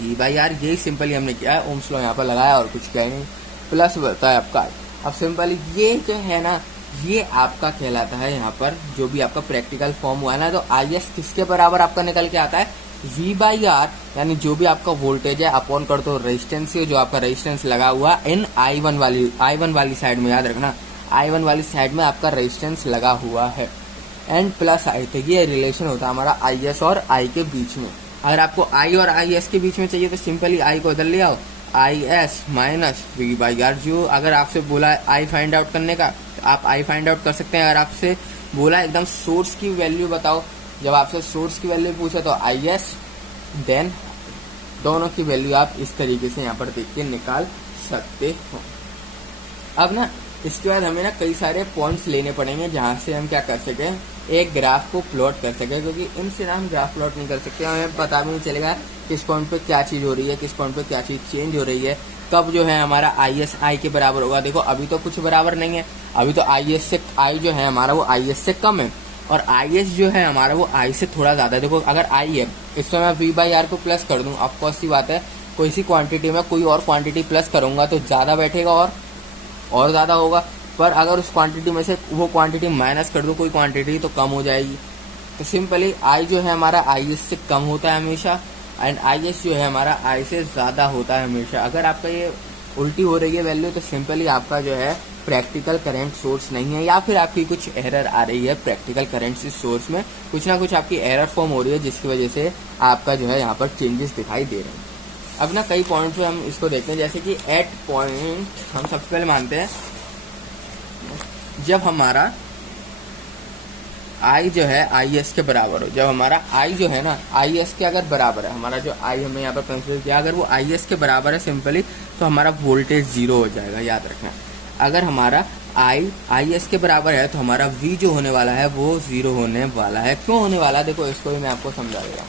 V/R। यही सिंपली हमने किया है, ओम्स लॉ यहाँ पर लगाया और कुछ किया नहीं, प्लस होता है आपका। अब सिंपली ये जो है ना, ये आपका कहलाता है यहाँ पर जो भी आपका प्रैक्टिकल फॉर्म हुआ है ना, तो IS किसके बराबर आपका निकल के आता है, V/R, यानी जो भी आपका वोल्टेज है अपॉन कर दो रेजिस्टेंस से, जो आपका रेजिस्टेंस लगा हुआ इन I1 वाली साइड में, याद रखना I1 वाली साइड में आपका रेजिस्टेंस लगा हुआ है, एंड प्लस I। तो ये रिलेशन होता है हमारा IS और I के बीच में। अगर आपको I और IS के बीच में चाहिए तो सिंपली I को इधर ले आओ, IS माइनस V/R। जो अगर आपसे बोला है I फाइंड आउट करने का, तो आप I फाइंड आउट कर सकते हैं। अगर आपसे बोला एकदम सोर्स की वैल्यू बताओ, जब आपसे सोर्स की वैल्यू पूछा तो IS, देन दोनों की वैल्यू आप इस तरीके से यहाँ पर देख के निकाल सकते हो। अब ना इसके बाद हमें ना कई सारे पॉइंट्स लेने पड़ेंगे जहाँ से हम क्या कर सकें, एक ग्राफ को प्लॉट कर सकें, क्योंकि इनसे ना हम ग्राफ प्लॉट नहीं कर सकते, हमें पता भी नहीं चलेगा किस पॉइंट पे क्या चीज़ हो रही है, किस पॉइंट पे क्या चीज़ चेंज हो रही है, कब जो है हमारा IS I के बराबर होगा। देखो अभी तो कुछ बराबर नहीं है, अभी तो I जो है हमारा वो IS से कम है, और IS जो है हमारा वो I से थोड़ा ज़्यादा है। देखो अगर I है, इसमें मैं V/R को प्लस कर दूँ, ऑफकोर्स सी बात है कोई सी क्वांटिटी में कोई और क्वांटिटी प्लस करूँगा तो ज़्यादा बैठेगा और ज़्यादा होगा, पर अगर उस क्वांटिटी में से वो क्वांटिटी माइनस कर दो कोई क्वांटिटी तो कम हो जाएगी। तो सिंपली I जो है हमारा IS से कम होता है हमेशा, एंड IS जो है हमारा I से ज़्यादा होता है हमेशा। अगर आपका ये उल्टी हो रही है वैल्यू तो सिंपली आपका जो है प्रैक्टिकल करंट सोर्स नहीं है, या फिर आपकी कुछ एरर आ रही है प्रैक्टिकल करंट सोर्स में, कुछ ना कुछ आपकी एरर फॉर्म हो रही है जिसकी वजह से आपका जो है यहाँ पर चेंजेस दिखाई दे रहे हैं। अब ना कई पॉइंट पे हम इसको देखते हैं, जैसे कि एट पॉइंट हम सबसे पहले मानते हैं जब हमारा आई जो है आई एस के बराबर हो। जब हमारा आई जो है ना आई एस के अगर बराबर है, हमारा जो आई हमें यहाँ पर कंसिडर किया अगर वो आई एस के बराबर है सिंपली, तो हमारा वोल्टेज जीरो हो जाएगा, याद रखना। अगर हमारा आई एस के बराबर है तो हमारा वी जो होने वाला है वो जीरो होने वाला है। क्यों होने वाला है देखो, इसको भी मैं आपको समझा देगा।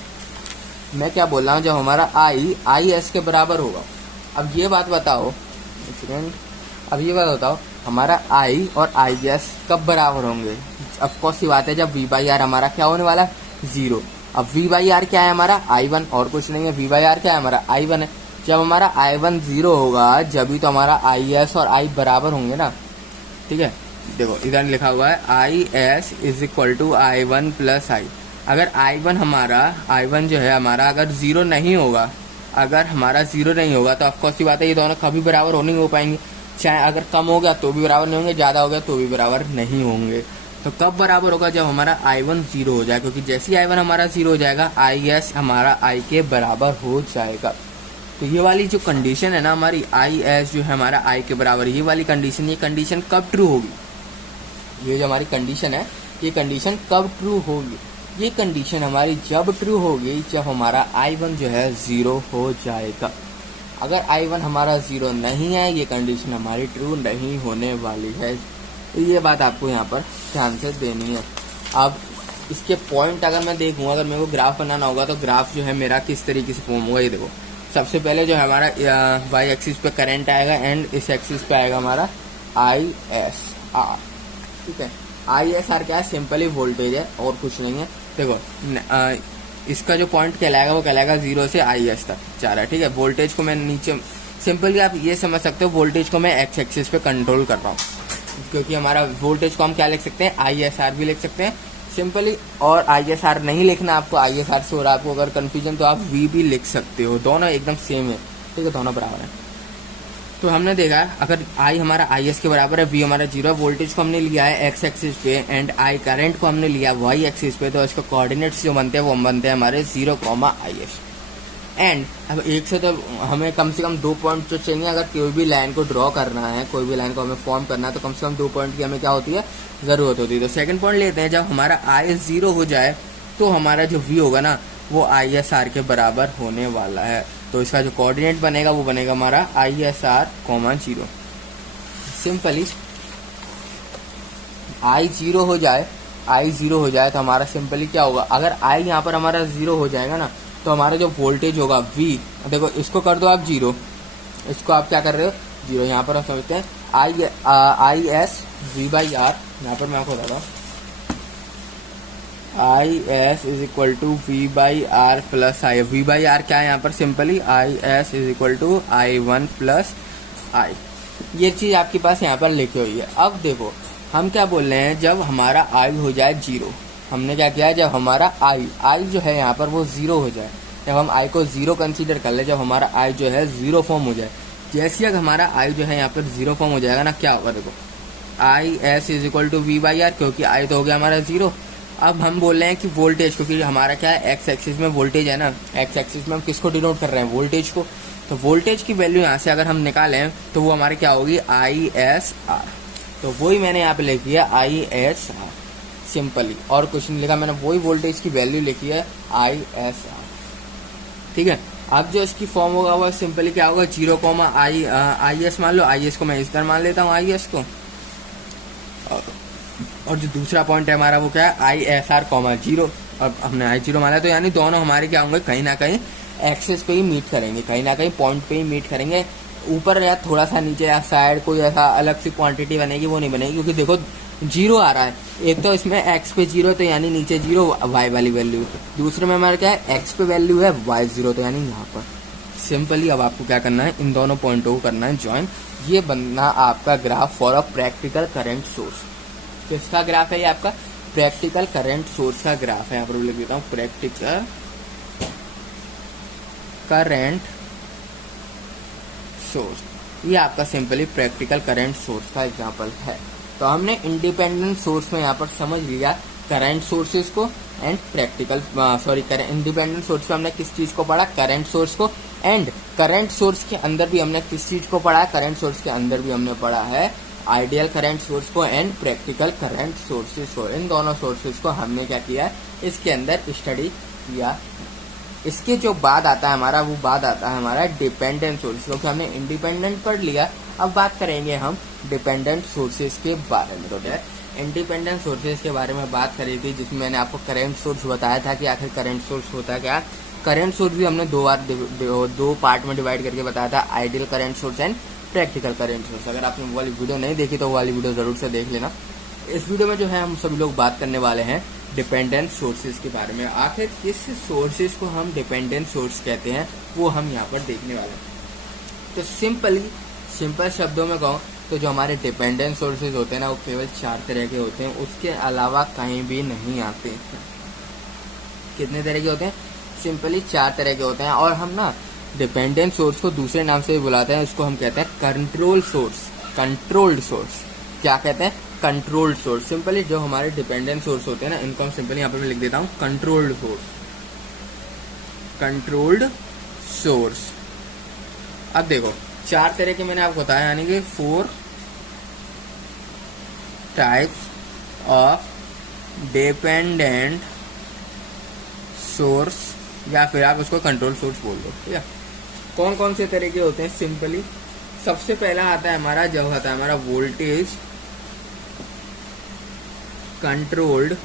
मैं क्या बोल रहा हूँ, जब हमारा आई एस के बराबर होगा। अब ये बात बताओ, अब ये बात बताओ हमारा आई और आई एस कब बराबर होंगे? ऑफकोर्स ये बात है जब वी बाई आर हमारा क्या होने वाला है, जीरो। अब वी बाई आर क्या है हमारा, आई वन, और कुछ नहीं है। वी बाई आर क्या है हमारा, आई वन है। जब हमारा आई वन जीरो होगा जब भी तो हमारा आई एस और आई बराबर होंगे ना, ठीक है। देखो इधर लिखा हुआ है I S is equal to I one plus I. अगर आई वन हमारा, आई वन जो है हमारा अगर जीरो नहीं होगा, अगर हमारा जीरो नहीं होगा तो ऑफकोर्स की बात है ये दोनों कभी बराबर नहीं हो पाएंगे। चाहे अगर कम हो गया तो भी बराबर नहीं होंगे, ज्यादा हो गया तो भी बराबर नहीं होंगे। तो कब बराबर होगा, जब हमारा आई वन जीरो हो जाए, क्योंकि जैसे ही आई वन हमारा जीरो हो जाएगा आई एस हमारा आई के बराबर हो जाएगा। तो ये वाली जो कंडीशन है ना हमारी, आई एस जो है हमारा आई के बराबर, ये वाली कंडीशन, ये कंडीशन कब ट्रू होगी? ये जो हमारी कंडीशन है ये कंडीशन कब ट्रू होगी? ये कंडीशन हमारी जब ट्रू होगी जब हमारा आई वन जो है जीरो हो जाएगा। अगर आई वन हमारा जीरो नहीं है, ये कंडीशन हमारी ट्रू नहीं होने वाली है। तो ये बात आपको यहाँ पर ध्यान से देनी है। अब इसके पॉइंट अगर मैं देखूँ, अगर मेरे को ग्राफ बनाना होगा तो ग्राफ जो है मेरा किस तरीके से फॉर्म होगा, ये देखो। सबसे पहले जो हमारा वाई एक्सिस पे करंट आएगा एंड इस एक्सिस पे आएगा हमारा आई एस आर, ठीक है। आई एस आर क्या है, सिंपली वोल्टेज है और कुछ नहीं है। देखो इसका जो पॉइंट कहलाएगा वो कहलाएगा जीरो से आई एस तक जा रहा है, ठीक है। वोल्टेज को मैं नीचे, सिंपली आप ये समझ सकते हो वोल्टेज को मैं एक्स एक्सिस पे कंट्रोल कर रहा हूँ, क्योंकि हमारा वोल्टेज को हम क्या लिख सकते हैं, आई एस आर भी लिख सकते हैं सिंपली। और आई एस आर नहीं लिखना आपको, आई एस आर से हो रहा है आपको अगर कंफ्यूजन, तो आप वी भी लिख सकते हो, दोनों एकदम सेम है, ठीक है, दोनों बराबर है। तो हमने देखा अगर आई हमारा आई एस के बराबर है, वी हमारा जीरो, वोल्टेज को हमने लिया है एक्स एक्सिस पे एंड आई करंट को हमने लिया वाई एक्सिस पे, तो इसके कोऑर्डिनेट्स जो बनते हैं वो बनते हैं हमारे zero comma I S. And अब एक से तो हमें कम से कम 2 पॉइंट तो चाहिए। अगर कोई भी लाइन को ड्रॉ करना है, कोई भी लाइन को हमें फॉर्म करना है, तो कम से कम 2 पॉइंट की हमें क्या होती है, जरूरत होती है। तो सेकंड पॉइंट लेते हैं, जब हमारा आई एस जीरो हो जाए तो हमारा जो वी होगा ना वो आई एस आर के बराबर होने वाला है। तो इसका जो कोऑर्डिनेट बनेगा वो बनेगा हमारा I S R comma zero. Simply I zero हो जाए, आई जीरो हो जाए तो हमारा सिंपली क्या होगा, अगर आई यहाँ पर हमारा जीरो हो जाएगा ना तो हमारा जो वोल्टेज होगा वी, देखो इसको कर दो आप जीरो, इसको आप क्या कर रहे हो जीरो। यहाँ पर हम समझते हैं I S V by R, यहाँ पर मैं आपको बताता हूँ I S is equal to V by R plus I. V by R क्या है यहाँ पर, simply I S is equal to I one plus I. ये चीज आपके पास यहाँ पर लिखी हुई है। अब देखो हम क्या बोल रहे हैं, जब हमारा आई हो जाए जीरो, हमने क्या किया है, जब हमारा आई जो है यहाँ पर वो जीरो हो जाए, जब हम आई को जीरो कंसीडर कर ले, जब हमारा आई जो है जीरो फॉर्म हो जाए, जैसे अगर हमारा आई जो है यहाँ पर जीरो फॉर्म हो जाएगा ना, क्या होगा देखो I S is equal to V by R, क्योंकि आई तो हो गया हमारा जीरो। अब हम बोल रहे हैं कि वोल्टेज, क्योंकि हमारा क्या है एक्स एक्सिस में वोल्टेज है ना, एक्स एक्सिस में हम किसको डिनोट कर रहे हैं, वोल्टेज को। तो वोल्टेज की वैल्यू यहाँ से अगर हम निकालें तो वो हमारे क्या होगी, आई एस आर। तो वही मैंने यहाँ पे लिखी है आई एस आर सिंपली, और कुछ नहीं लिखा मैंने, वही वोल्टेज की वैल्यू लिखी है आई एस आर, ठीक है। अब जो इसकी फॉर्म होगा वो सिंपली क्या होगा, जीरो कॉमा आई एस मान लो, आई एस को मैं इस तरह मान लेता हूँ आई एस को, और जो दूसरा पॉइंट है हमारा वो क्या है, I S R comma zero. अब हमने आई जीरो माना, तो यानी दोनों हमारे क्या होंगे, कहीं ना कहीं एक्सेस पे ही मीट करेंगे, कहीं ना कहीं पॉइंट पे ही मीट करेंगे। ऊपर या थोड़ा सा नीचे या साइड कोई ऐसा अलग सी क्वांटिटी बनेगी वो नहीं बनेगी, क्योंकि देखो जीरो आ रहा है, एक तो इसमें एक्स पे जीरो, तो यानी नीचे जीरो वाई वाली वैल्यू, दूसरे में हमारा क्या है एक्स पे वैल्यू है वाई जीरो, तो यानी यहाँ पर सिंपली अब आपको क्या करना है, इन दोनों पॉइंटों को करना है ज्वाइन। ये बनना आपका graph for a practical current source. किसका ग्राफ है ये, आपका प्रैक्टिकल करंट सोर्स का ग्राफ है। यहाँ पर लिख देता हूँ प्रैक्टिकल करंट सोर्स, ये आपका सिंपली प्रैक्टिकल करंट सोर्स का एग्जांपल है। तो हमने इंडिपेंडेंट सोर्स में यहाँ पर समझ लिया करंट सोर्सेज को एंड प्रैक्टिकल इंडिपेंडेंट सोर्स पे हमने किस चीज को पढ़ा, करंट सोर्स को, एंड करंट सोर्स के अंदर भी हमने किस चीज को पढ़ा है, करंट सोर्स के अंदर भी हमने पढ़ा है आइडियल करंट सोर्स को एंड प्रैक्टिकल करंट सोर्सेस को। इन दोनों सोर्सेस को हमने क्या किया है, इसके अंदर स्टडी किया। इसके जो बाद आता है हमारा, वो बाद आता है हमारा डिपेंडेंट सोर्स, क्योंकि हमने इंडिपेंडेंट पढ़ लिया। अब बात करेंगे हम डिपेंडेंट सोर्सेस के बारे में। तो क्या इंडिपेंडेंट सोर्सेस के बारे में बात करी थी, जिसमें मैंने आपको करंट सोर्स बताया था कि आखिर करंट सोर्स होता क्या। करंट सोर्स भी हमने दो पार्ट में डिवाइड करके बताया था, ideal current source and practical current source. अगर आपने वो वाली वीडियो नहीं देखी तो वो वाली वीडियो जरूर से देख लेना। इस वीडियो में जो है हम सभी लोग बात करने वाले हैं डिपेंडेंट सोर्सेज के बारे में। आखिर किस सोर्सेज को हम डिपेंडेंट सोर्स कहते हैं वो हम यहाँ पर देखने वाले हैं। तो सिंपल शब्दों में कहूँ तो जो हमारे डिपेंडेंट सोर्सेज होते हैं ना, वो केवल 4 तरह के होते हैं, उसके अलावा कहीं भी नहीं आते। कितने तरह के होते हैं, सिंपली 4 तरह के होते हैं। और हम ना डिपेंडेंट सोर्स को दूसरे नाम से भी बुलाते हैं, उसको हम कहते हैं कंट्रोल सोर्स, कंट्रोल्ड सोर्स। क्या कहते हैं, कंट्रोल्ड सोर्स। सिंपली जो हमारे डिपेंडेंट सोर्स होते हैं ना, इनको हम सिंपली यहाँ पे मैं लिख देता हूँ कंट्रोल्ड सोर्स, कंट्रोल्ड सोर्स। अब देखो 4 तरह के मैंने आपको बताया, यानी कि 4 टाइप्स ऑफ डिपेंडेंट सोर्स, या फिर आप उसको कंट्रोल सोर्स बोल दो। ठीक है, कौन कौन से तरह के होते हैं। सिंपली सबसे पहला आता है हमारा, जब आता है हमारा वोल्टेज कंट्रोल्ड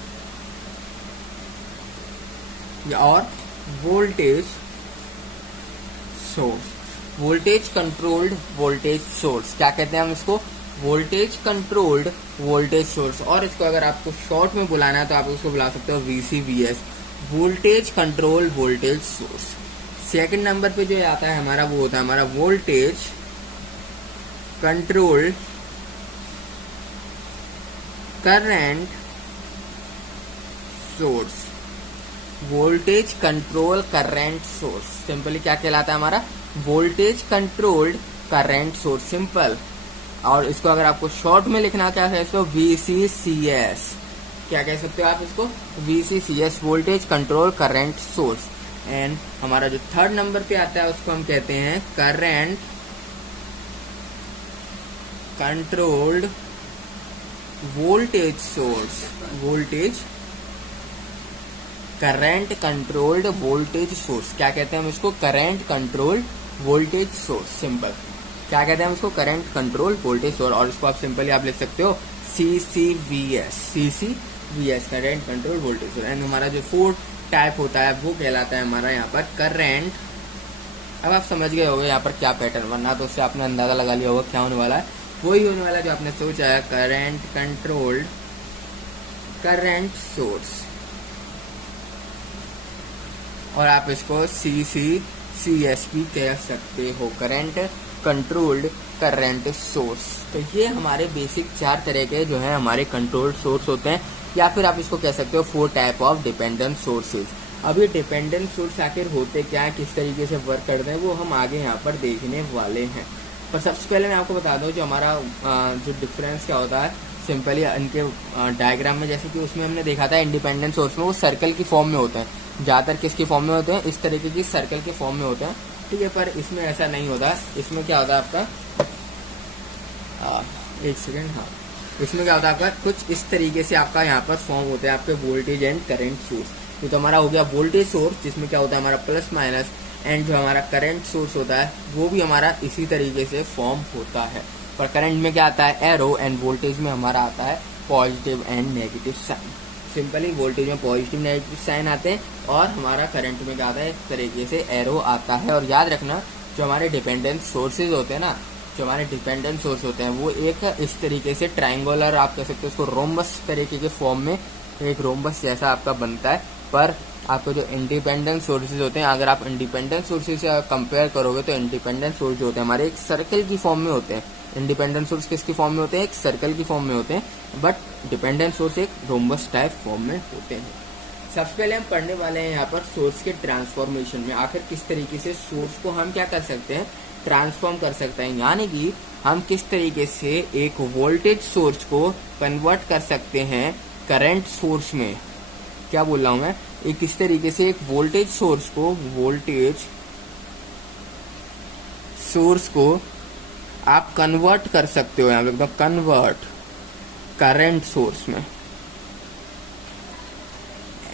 और voltage source. Voltage controlled voltage source क्या कहते हैं हम इसको, वोल्टेज कंट्रोल्ड वोल्टेज सोर्स। और इसको अगर आपको शॉर्ट में बुलाना है तो आप उसको बुला सकते हो VCVS, voltage control voltage source. Second number पे जो आता है हमारा, वो होता है हमारा voltage control current source, voltage control current source. Simply क्या कहलाता है हमारा, voltage controlled current source, simple. और इसको अगर आपको शॉर्ट में लिखना क्या है, इसको VCCS, क्या कह सकते हो आप इसको, VCCS, voltage control current source. And हमारा जो थर्ड नंबर पे आता है उसको हम कहते हैं current controlled voltage source, voltage current controlled voltage source. क्या कहते हैं हम इसको, current controlled voltage source. Simple क्या कहते हैं हम इसको, करंट कंट्रोल वोल्टेज सोर्स। और इसको आप सिंपली आप लिख सकते हो CCVS, current control voltage source. And हमारा जो 4 टाइप होता है वो कहलाता है हमारा यहाँ पर करंट। अब आप समझ गए होंगे यहाँ पर क्या पैटर्न, वरना तो उससे आपने अंदाजा लगा लिया होगा क्या होने वाला है। वही होने वाला जो आपने सोचा है, करंट कंट्रोल्ड करंट सोर्स। और आप इसको CCCS भी कह सकते हो, करंट कंट्रोल्ड करंट सोर्स। तो ये हमारे बेसिक 4 तरह के जो है हमारे कंट्रोल्ड सोर्स होते हैं, या फिर आप इसको कह सकते हो 4 टाइप ऑफ डिपेंडेंट सोर्सेज। अब ये डिपेंडेंट सोर्स आखिर होते क्या है, किस तरीके से वर्क करते हैं, वो हम आगे यहाँ पर देखने वाले हैं। पर सबसे पहले मैं आपको बता दूं जो हमारा जो डिफरेंस क्या होता है, सिंपली इनके डायग्राम में, जैसे कि उसमें हमने देखा था इंडिपेंडेंट सोर्स में वो सर्कल की फॉर्म में होते हैं, ज़्यादातर किसकी फॉर्म में होते हैं, इस तरीके की सर्कल के फॉर्म में होते हैं। ठीक है, पर इसमें ऐसा नहीं होता। इसमें क्या होता है आपका, एक सेकेंड, हाँ, इसमें क्या होता है आपका, कुछ इस तरीके से आपका यहाँ पर फॉर्म होते हैं आपके वोल्टेज एंड करंट सोर्स। ये तो हमारा हो गया वोल्टेज सोर्स, जिसमें क्या होता है हमारा प्लस माइनस। एंड जो हमारा करंट सोर्स होता है वो भी हमारा इसी तरीके से फॉर्म होता है। पर करंट में क्या आता है, एरो, एंड वोल्टेज में हमारा आता है positive and negative sign. Simply voltage में पॉजिटिव नेगेटिव साइन आते हैं, और हमारा करंट में क्या आता है, इस तरीके से एरो आता है। और याद रखना जो हमारे डिपेंडेंट सोर्सेज होते हैं ना, जो हमारे डिपेंडेंट सोर्स होते हैं वो एक इस तरीके से ट्राइंगुलर, आप कह सकते हो उसको रोम्बस तरीके के फॉर्म में, एक रोम्बस जैसा आपका बनता है। पर आपको जो इंडिपेंडेंट सोर्सेज होते हैं, अगर आप इंडिपेंडेंट सोर्सेज से कंपेयर करोगे तो इंडिपेंडेंट सोर्स जो होते हैं हमारे एक सर्कल की फॉर्म में होते हैं। इंडिपेंडेंट सोर्स किसकी फॉर्म में होते हैं, एक सर्कल की फॉर्म में होते हैं, बट डिपेंडेंट सोर्स एक रोम्बस टाइप फॉर्म में होते हैं। सबसे पहले हम पढ़ने वाले हैं यहाँ पर सोर्स के ट्रांसफॉर्मेशन में, आखिर किस तरीके से सोर्स को हम क्या कर सकते हैं, ट्रांसफॉर्म कर सकते हैं। यानी कि हम किस तरीके से एक वोल्टेज सोर्स को कन्वर्ट कर सकते हैं करंट सोर्स में। क्या बोल रहा हूँ मैं, एक किस तरीके से एक वोल्टेज सोर्स को वोल्टेज सोर्स को आप कन्वर्ट कर सकते हो यहाँ पे, कन्वर्ट करंट सोर्स में।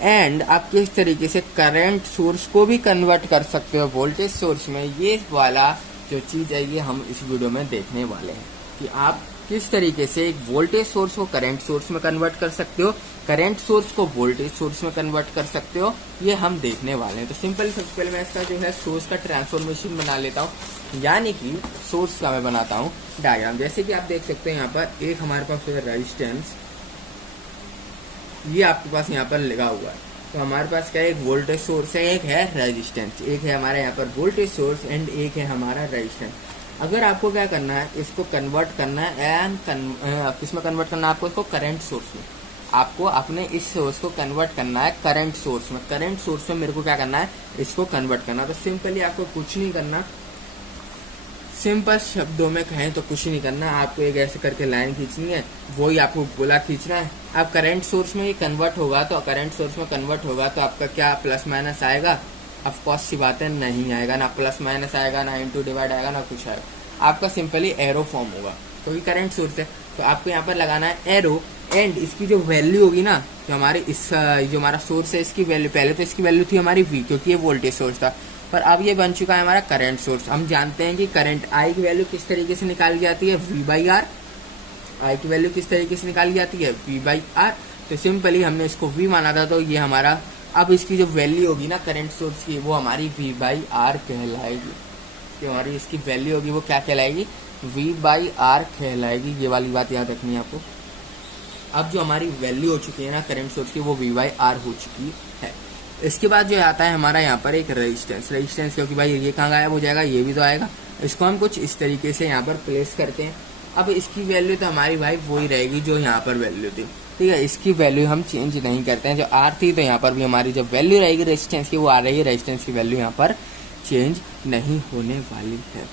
एंड आप किस तरीके से करंट सोर्स को भी कन्वर्ट कर सकते हो वोल्टेज सोर्स में, ये वाला जो चीज है ये हम इस वीडियो में देखने वाले हैं कि आप किस तरीके से एक वोल्टेज सोर्स को करंट सोर्स में कन्वर्ट कर सकते हो, करंट सोर्स को वोल्टेज सोर्स में कन्वर्ट कर सकते हो, ये हम देखने वाले हैं। तो सिंपल सबसे पहले मैं इसका जो है सोर्स का ट्रांसफॉर्मेशन बना लेता हूँ, यानी कि सोर्स का मैं बनाता हूँ डायग्राम। जैसे कि आप देख सकते हैं यहाँ पर एक हमारे पास रेजिस्टेंस, ये आपके पास यहाँ पर लगा हुआ है। तो हमारे पास क्या है, एक वोल्टेज सोर्स है, एक है रेजिस्टेंस, एक है हमारे यहाँ पर वोल्टेज सोर्स एंड एक है हमारा रेजिस्टेंस। अगर आपको क्या करना है, इसको कन्वर्ट करना है एंड किसमें कन्वर्ट करना है आपको, इसको करंट सोर्स में। आपको अपने इस सोर्स को कन्वर्ट करना है करंट सोर्स में। करंट सोर्स में मेरे को क्या करना है, इसको कन्वर्ट करना। तो सिंपली आपको कुछ नहीं करना, सिंपल शब्दों में कहें तो कुछ नहीं करना, आपको एक ऐसे करके लाइन खींचनी है, वही आपको गोला खींचना है। अब करंट सोर्स में ये कन्वर्ट होगा, तो करंट सोर्स में कन्वर्ट होगा तो आपका क्या प्लस माइनस आएगा, ऑफ कोर्स सी बात है नहीं आएगा, ना प्लस माइनस आएगा, ना इनटू डिवाइड आएगा, ना कुछ आएगा। आपका सिंपली एरो फॉर्म होगा क्योंकि करंट सोर्स है। तो आपको यहाँ पर लगाना है एरो एंड इसकी जो वैल्यू होगी ना, जो हमारी इस जो हमारा सोर्स है इसकी वैल्यू, पहले तो इसकी वैल्यू थी हमारी V क्योंकि ये वोल्टेज सोर्स था, पर अब ये बन चुका है हमारा करंट सोर्स। हम जानते हैं कि करंट I की वैल्यू किस तरीके से निकाली जाती है, V/R। I की वैल्यू किस तरीके से निकाली जाती है, V/R। तो सिंपली हमने इसको V माना था, तो ये हमारा अब इसकी जो वैल्यू होगी ना करंट सोर्स की, वो हमारी V/R कहलाएगी। जो हमारी इसकी वैल्यू होगी वो क्या कहलाएगी, V/R कहलाएगी। ये वाली बात याद रखनी है आपको। अब जो हमारी वैल्यू हो चुकी है ना करंट सोर्स की, वो V/R हो चुकी है। इसके बाद जो आता है हमारा यहाँ पर एक रेजिस्टेंस। रेजिस्टेंस क्योंकि भाई ये कहाँ गायब हो जाएगा, ये भी तो आएगा। इसको हम कुछ इस तरीके से यहाँ पर प्लेस करते हैं। अब इसकी वैल्यू तो हमारी भाई वही रहेगी जो यहाँ पर वैल्यू थी, ठीक है। इसकी वैल्यू हम चेंज नहीं करते हैं। जो R थी तो यहाँ पर भी हमारी जो वैल्यू रहेगी रेजिस्टेंस की वो आ रही है, रेजिस्टेंस की वैल्यू यहाँ पर चेंज नहीं होने वाली है।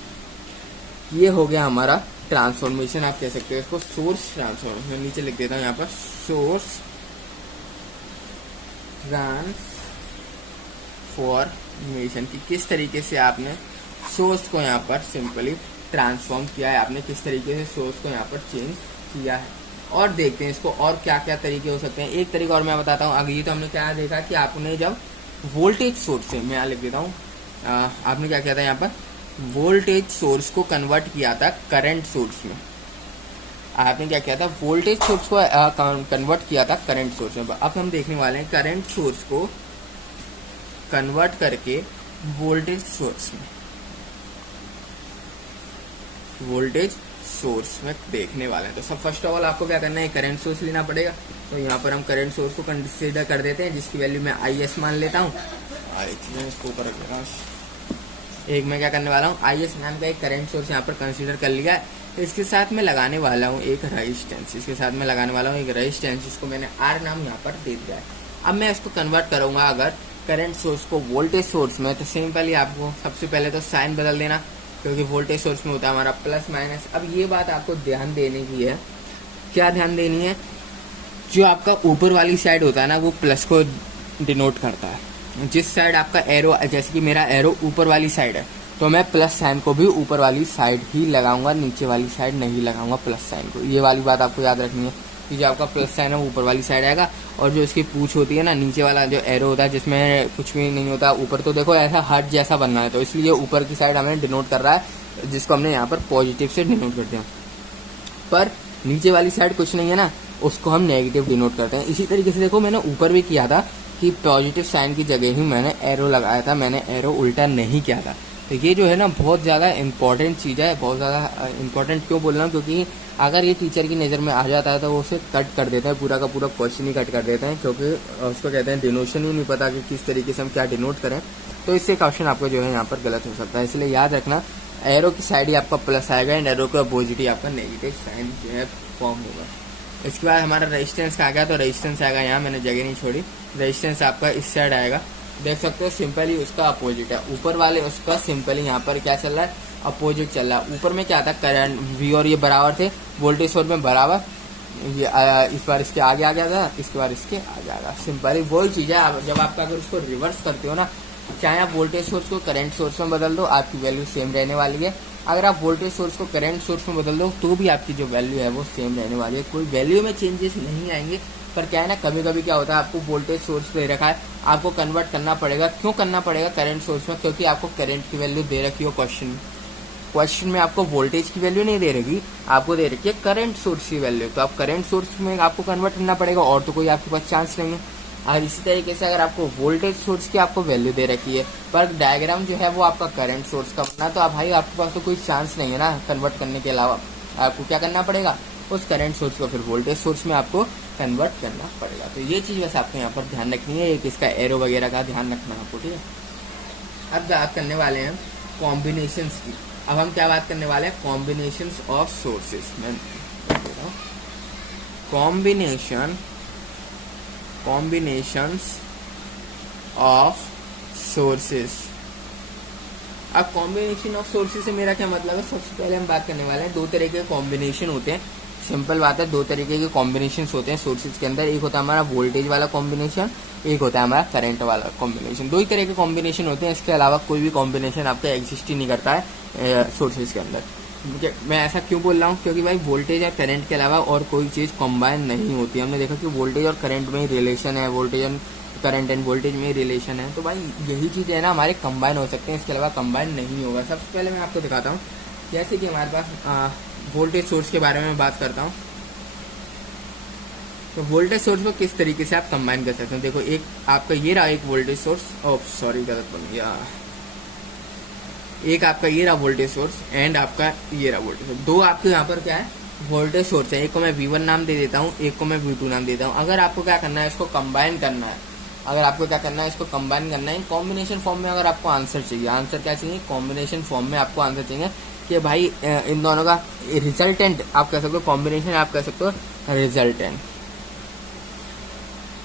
ये हो गया हमारा ट्रांसफॉर्मेशन, आप कह सकते हो इसको सोर्स ट्रांसफॉर्मेशन। मैं नीचे लिख देता हूँ यहाँ पर सोर्स ट्रांसफॉर्मेशन की किस तरीके से आपने सोर्स को यहाँ पर सिंपली ट्रांसफॉर्म किया है, आपने किस तरीके से सोर्स को यहाँ पर चेंज किया है। और देखते हैं इसको और क्या क्या तरीके हो सकते हैं। एक तरीका और मैं बताता हूँ आगे। ये तो हमने क्या देखा कि आपने जब वोल्टेज सोर्स से, मैं यहाँ लिख देता हूँ, आपने क्या किया था यहाँ पर वोल्टेज सोर्स को कन्वर्ट किया था करंट सोर्स में। आपने क्या किया था, वोल्टेज सोर्स को कन्वर्ट किया था करंट सोर्स में। अब हम देखने वाले हैं करंट सोर्स को कन्वर्ट करके वोल्टेज सोर्स में, वोल्टेज सोर्स में देखने वाले हैं। तो सब फर्स्ट ऑफ ऑल आपको क्या करना है, करंट सोर्स लेना पड़ेगा। तो यहाँ पर हम करंट सोर्स को कंसीडर कर देते हैं, जिसकी वैल्यू मैं IS मान लेता हूँ। इसको ऊपर रख देता हूँ। एक मैं क्या करने वाला हूँ, IS नाम का एक करंट सोर्स यहाँ पर कंसीडर कर लिया है। इसके साथ में लगाने वाला हूँ एक रेजिस्टेंस, इसके साथ में लगाने वाला हूँ एक रेजिस्टेंस, जिसको मैंने R नाम यहाँ पर दे दिया है। अब मैं इसको कन्वर्ट करूंगा अगर करंट सोर्स को वोल्टेज सोर्स में, तो सिंपली आपको सबसे पहले तो साइन बदल देना, क्योंकि वोल्टेज सोर्स में होता है हमारा प्लस माइनस। अब ये बात आपको ध्यान देने की है, क्या ध्यान देनी है, जो आपका ऊपर वाली साइड होता है ना वो प्लस को डिनोट करता है। जिस साइड आपका एरो, जैसे कि मेरा एरो ऊपर वाली साइड है, तो मैं प्लस साइन को भी ऊपर वाली साइड ही लगाऊंगा, नीचे वाली साइड नहीं लगाऊंगा प्लस साइन को। ये वाली बात आपको याद रखनी है कि जो आपका प्लस साइन है वो ऊपर वाली साइड आएगा, और जो इसकी पूछ होती है ना, नीचे वाला जो एरो होता है जिसमें कुछ भी नहीं होता ऊपर, तो देखो ऐसा हार्ट जैसा बनना है, तो इसलिए ऊपर की साइड हमें डिनोट कर रहा है, जिसको हमने यहाँ पर पॉजिटिव से डिनोट कर दिया। पर नीचे वाली साइड कुछ नहीं है ना, उसको हम नेगेटिव डिनोट करते हैं। इसी तरीके से देखो मैंने ऊपर भी किया था कि पॉजिटिव साइन की जगह ही मैंने एरो लगाया था, मैंने एरो उल्टा नहीं किया था। तो ये जो है ना बहुत ज़्यादा इंपॉर्टेंट चीज़ है। बहुत ज़्यादा इंपॉर्टेंट क्यों बोल रहा हूँ, क्योंकि अगर ये टीचर की नज़र में आ जाता है तो वो उसे कट कर देता है, पूरा का पूरा क्वेश्चन ही कट कर देते हैं, क्योंकि उसको कहते हैं डिनोशन ही नहीं पता कि किस तरीके से हम क्या डिनोट करें। तो इससे क्वेश्चन आपको जो है यहाँ पर गलत हो सकता है। इसलिए याद रखना, एरो की साइड ही आपका प्लस आएगा एंड एरो का अपोजिट ही आपका नेगेटिव साइन जो है फॉर्म होगा। इसके बाद हमारा रेजिस्टेंस का आ गया, तो रेजिस्टेंस आएगा यहाँ, मैंने जगह नहीं छोड़ी। रेजिस्टेंस आपका इस साइड आएगा, देख सकते हो सिंपली उसका अपोजिट है। ऊपर वाले उसका सिंपली यहाँ पर क्या चल रहा है, अपोजिट चल रहा है। ऊपर में क्या था, करंट V और ये बराबर थे, वोल्टेज सोर्स में बराबर, ये इस बार इसके आगे आ गया था, इसके बार इसके आ जाएगा। सिंपली वही चीज़ है। जब आपका अगर उसको रिवर्स करते हो ना, चाहे आप वोल्टेज सोर्स को करंट सोर्स में बदल दो, आपकी वैल्यू सेम रहने वाली है। अगर आप वोल्टेज सोर्स को करंट सोर्स में बदल दो तो भी आपकी जो वैल्यू है वो सेम रहने वाली है, कोई वैल्यू में चेंजेस नहीं आएंगे। पर क्या है ना, कभी कभी क्या होता है, आपको वोल्टेज सोर्स दे रखा है, आपको कन्वर्ट करना पड़ेगा। क्यों करना पड़ेगा करंट सोर्स में? क्योंकि आपको करंट की वैल्यू दे रखी हो क्वेश्चन में आपको वोल्टेज की वैल्यू नहीं दे रही, आपको दे रखी है करंट सोर्स की वैल्यू। तो आप करंट सोर्स में आपको कन्वर्ट करना पड़ेगा, और तो कोई आपके पास चांस नहीं है। और इसी तरीके से अगर आपको वोल्टेज सोर्स की आपको वैल्यू दे रखी है, पर डायग्राम जो है वो आपका करंट सोर्स का बना, तो भाई आपके पास तो कोई चांस नहीं है ना कन्वर्ट करने के अलावा। आपको क्या करना पड़ेगा, उस करंट सोर्स को फिर वोल्टेज सोर्स में आपको कन्वर्ट करना पड़ेगा। तो ये चीज वैसे आपको यहाँ पर ध्यान रखनी है, एक इसका एरो वगैरह का ध्यान रखना है आपको, ठीक है। अब बात करने वाले हैं कॉम्बिनेशन की। अब हम क्या बात करने वाले हैं, combination of sources. Combinations of sources. अब कॉम्बिनेशन ऑफ सोर्सेस से मेरा क्या मतलब है, सबसे पहले हम बात करने वाले हैं, दो तरह के कॉम्बिनेशन होते हैं। सिंपल बात है, दो तरीके के कॉम्बिनेशन होते हैं सोर्सेज के अंदर। एक होता है हमारा वोल्टेज वाला कॉम्बिनेशन, एक होता है हमारा करंट वाला कॉम्बिनेशन। दो ही तरह के कॉम्बिनेशन होते हैं, इसके अलावा कोई भी कॉम्बिनेशन आपका एग्जिस्ट ही नहीं करता है सोर्सेज के अंदर। मैं ऐसा क्यों बोल रहा हूँ, क्योंकि भाई वोल्टेज और करंट के अलावा और कोई चीज कॉम्बाइन नहीं होती। हमने देखा कि वोल्टेज और करंट में ही रिलेशन है, voltage and current end voltage में ही रिलेशन है। तो भाई यही चीज है ना, हमारे कंबाइन हो सकते हैं, इसके अलावा कंबाइन नहीं होगा। सबसे पहले मैं आपको दिखाता हूँ, जैसे कि हमारे पास वोल्टेज सोर्स के बारे में बात करता हूँ। तो वोल्टेज सोर्स को किस तरीके से आप कंबाइन कर सकते हैं। देखो, एक आपका ये रहा एक वोल्टेज सोर्स, सॉरी गलत बन गया, एक आपका ये रहा वोल्टेज सोर्स एंड आपका ये रहा वोल्टेज सोर्स। दो आपके यहाँ पर क्या है, वोल्टेज सोर्स है। एक को मैं V1 नाम दे देता हूँ, एक को मैं V2 नाम देता हूँ। अगर आपको क्या करना है, इसको कंबाइन करना है, अगर आपको क्या करना है, इसको कंबाइन करना है कॉम्बिनेशन फॉर्म में। अगर आपको आंसर चाहिए, आंसर क्या चाहिए, कॉम्बिनेशन फॉर्म में आपको आंसर चाहिए कि भाई इन दोनों का रिजल्टेंट आप कह सकते हो, कॉम्बिनेशन आप कह सकते हो रिजल्टेंट।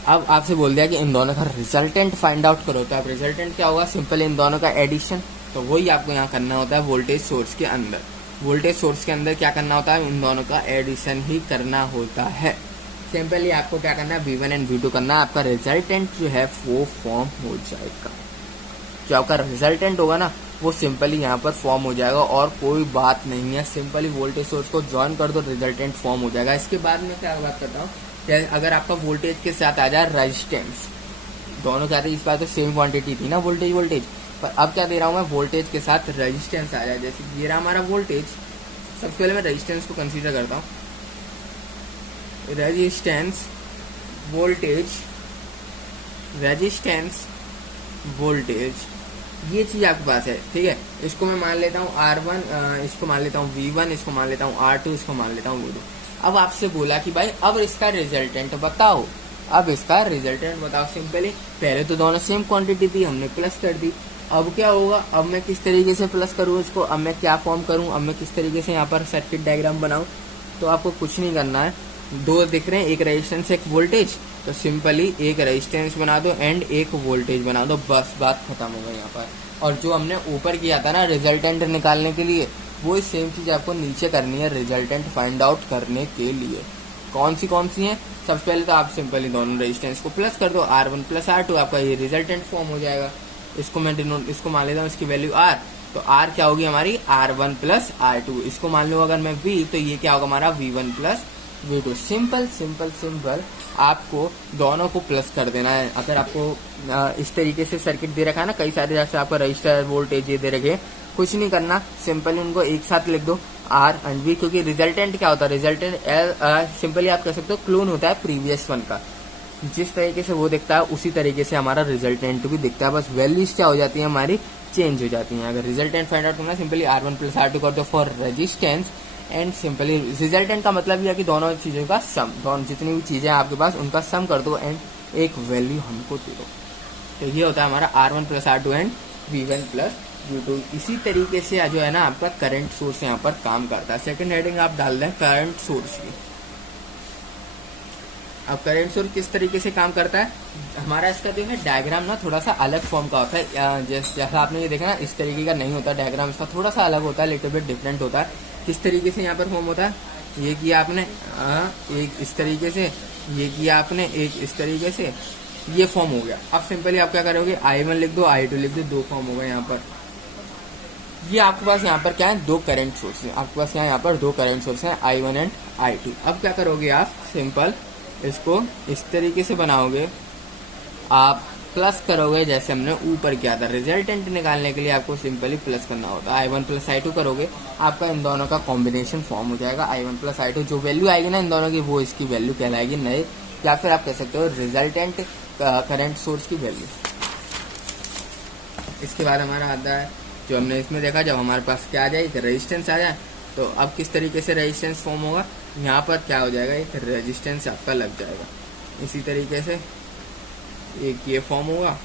अब आपसे बोल दिया कि इन दोनों का रिजल्टेंट फाइंड आउट करो, तो आप रिजल्टेंट क्या होगा, सिंपल इन दोनों का एडिशन। तो वही आपको यहाँ करना होता है वोल्टेज सोर्स के अंदर। वोल्टेज सोर्स के अंदर क्या करना होता है, इन दोनों का एडिशन ही करना होता है। सिंपली आपको क्या करना है, V1 एंड V2 करना है, आपका रिजल्टेंट जो है वो फॉर्म हो जाएगा। जो आपका रिजल्टेंट होगा ना, वो सिंपली यहाँ पर फॉर्म हो जाएगा, और कोई बात नहीं है। सिंपली वोल्टेज सोर्स को ज्वाइन कर दो, रिजल्टेंट फॉर्म हो जाएगा। इसके बाद में क्या बात करता हूँ, अगर आपका वोल्टेज के साथ आ जाए रेजिस्टेंस, दोनों क्या थे, इस बार तो सेम क्वांटिटी थी ना वोल्टेज, पर अब क्या दे रहा हूँ मैं, वोल्टेज के साथ रेजिस्टेंस आ जाए। जैसे ये रहा हमारा वोल्टेज, सबसे पहले मैं रेजिस्टेंस को कंसीडर करता हूँ। रेजिस्टेंस वोल्टेज ये चीज आपके पास है, ठीक है। इसको मैं मान लेता हूँ R1, इसको मान लेता हूँ V1, इसको मान लेता हूँ R2, इसको मान लेता हूँ V2। अब आपसे बोला कि भाई अब इसका रिजल्टेंट बताओ, सिंपली पहले तो दोनों सेम क्वांटिटी थी, हमने प्लस कर दी। अब क्या होगा, अब मैं किस तरीके से प्लस करूँ इसको, अब मैं क्या फॉर्म करूँ, अब मैं किस तरीके से यहाँ पर सर्किट डायग्राम बनाऊँ। तो आपको कुछ नहीं करना है, दो दिख रहे हैं, एक रेजिस्टेंस एक वोल्टेज, तो सिंपली एक रेजिस्टेंस बना दो एंड एक वोल्टेज बना दो, बस बात खत्म हो गई यहाँ पर। और जो हमने ऊपर किया था ना रिजल्टेंट निकालने के लिए, वो सेम चीज आपको नीचे करनी है रिजल्टेंट फाइंड आउट करने के लिए। कौन सी है, सबसे पहले तो आप सिंपली दोनों रेजिस्टेंस को प्लस कर दो, R1 प्लस R2, आपका ये रिजल्टेंट फॉर्म हो जाएगा। इसको मैं इसको मान लेता हूँ, इसकी वैल्यू R, तो R क्या होगी हमारी, R1 प्लस R2। इसको मान लो अगर मैं V, तो ये क्या होगा हमारा V1 प्लस V2। सिंपल आपको दोनों को प्लस कर देना है। अगर आपको इस तरीके से सर्किट दे रखा है ना, कई सारे जैसे आपका रजिस्टर वोल्टेज ये दे रखे, कुछ नहीं करना, सिंपली उनको एक साथ लिख दो R एंड V, क्योंकि रिजल्टेंट क्या होता है, रिजल्टेंट सिंपली आप कह सकते हो क्लोन होता है प्रीवियस वन का। जिस तरीके से वो दिखता है उसी तरीके से हमारा रिजल्टेंट भी दिखता है, बस वैल्यूज क्या हो जाती है हमारी, चेंज हो जाती है। अगर रिजल्टेंट फाइंड आउट करना, सिंपली R1 प्लस R2 कर दो for resistance, and simply resultant का मतलब यह है कि दोनों चीजों का सम, दोनों जितनी भी चीजें आपके पास उनका सम कर दो एंड एक वैल्यू हमको दे दो। तो ये होता है हमारा R1 plus R2 and V1 plus V2। इसी तरीके से जो है ना आपका करंट सोर्स यहाँ पर काम करता है। सेकंड हेडिंग आप डाल दें करंट सोर्स की। अब करंट सोर्स किस तरीके से काम करता है, हमारा इसका जो है डायग्राम ना थोड़ा सा अलग फॉर्म का होता है। जैसा आपने ये देखा ना, इस तरीके का नहीं होता डायग्राम, इसका थोड़ा सा अलग होता है, लिटिल बिट डिफरेंट होता है। किस तरीके से यहाँ पर फॉर्म होता है, ये किया आपने एक इस तरीके से, ये किया आपने एक इस तरीके से, ये फॉर्म हो गया। अब सिंपली आप क्या करोगे, I1 लिख दो, I2 लिख दो, दो फॉर्म हो गए यहाँ पर। ये आपके पास यहाँ पर क्या है, दो करंट सोर्स है आपके पास, यहाँ पर दो करंट सोर्स है I1 एंड I2। अब क्या करोगे आप, सिंपल इसको इस तरीके से बनाओगे, आप प्लस करोगे जैसे हमने ऊपर किया था। रिजल्टेंट निकालने के लिए आपको सिंपली प्लस करना होता है। I1 प्लस I2 करोगे, आपका इन दोनों का कॉम्बिनेशन फॉर्म हो जाएगा I1 प्लस I2। जो वैल्यू आएगी ना इन दोनों की, वो इसकी वैल्यू कहलाएगी नए, या फिर आप कह सकते हो रिजल्टेंट करंट सोर्स की वैल्यू। इसके बाद हमारा आता है जो हमने इसमें देखा, जब हमारे पास क्या आ जाए, एक रेजिस्टेंस आ जाए, तो अब किस तरीके से रेजिस्टेंस फॉर्म होगा, यहाँ पर क्या हो जाएगा, एक रेजिस्टेंस आपका लग जाएगा। इसी तरीके से एक ये फॉर्म होगा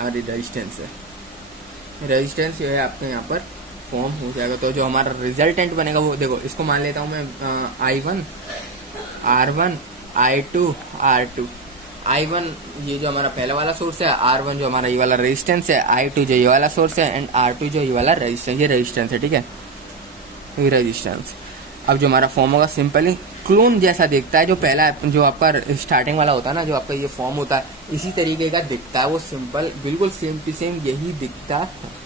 और रेजिस्टेंस है, रेजिस्टेंस जो है आपके यहाँ पर फॉर्म हो जाएगा। तो जो हमारा रिजल्टेंट बनेगा वो देखो, इसको मान लेता हूँ मैं I1 R1 I2 R2। I1 ये जो हमारा पहला वाला सोर्स है, R1 जो हमारा ये वाला रेजिस्टेंस है, I2 जो ये वाला सोर्स है, एंड R2 जो ये वाला रेजिस्टेंस, ये रेजिस्टेंस है, ठीक है, ये रेजिस्टेंस। अब जो हमारा फॉर्म होगा सिंपली क्लोन जैसा दिखता है, जो पहला जो आपका स्टार्टिंग वाला होता है ना, जो आपका ये फॉर्म होता है, इसी तरीके का दिखता है वो, सिंपल बिल्कुल सेम टू सेम यही दिखता है।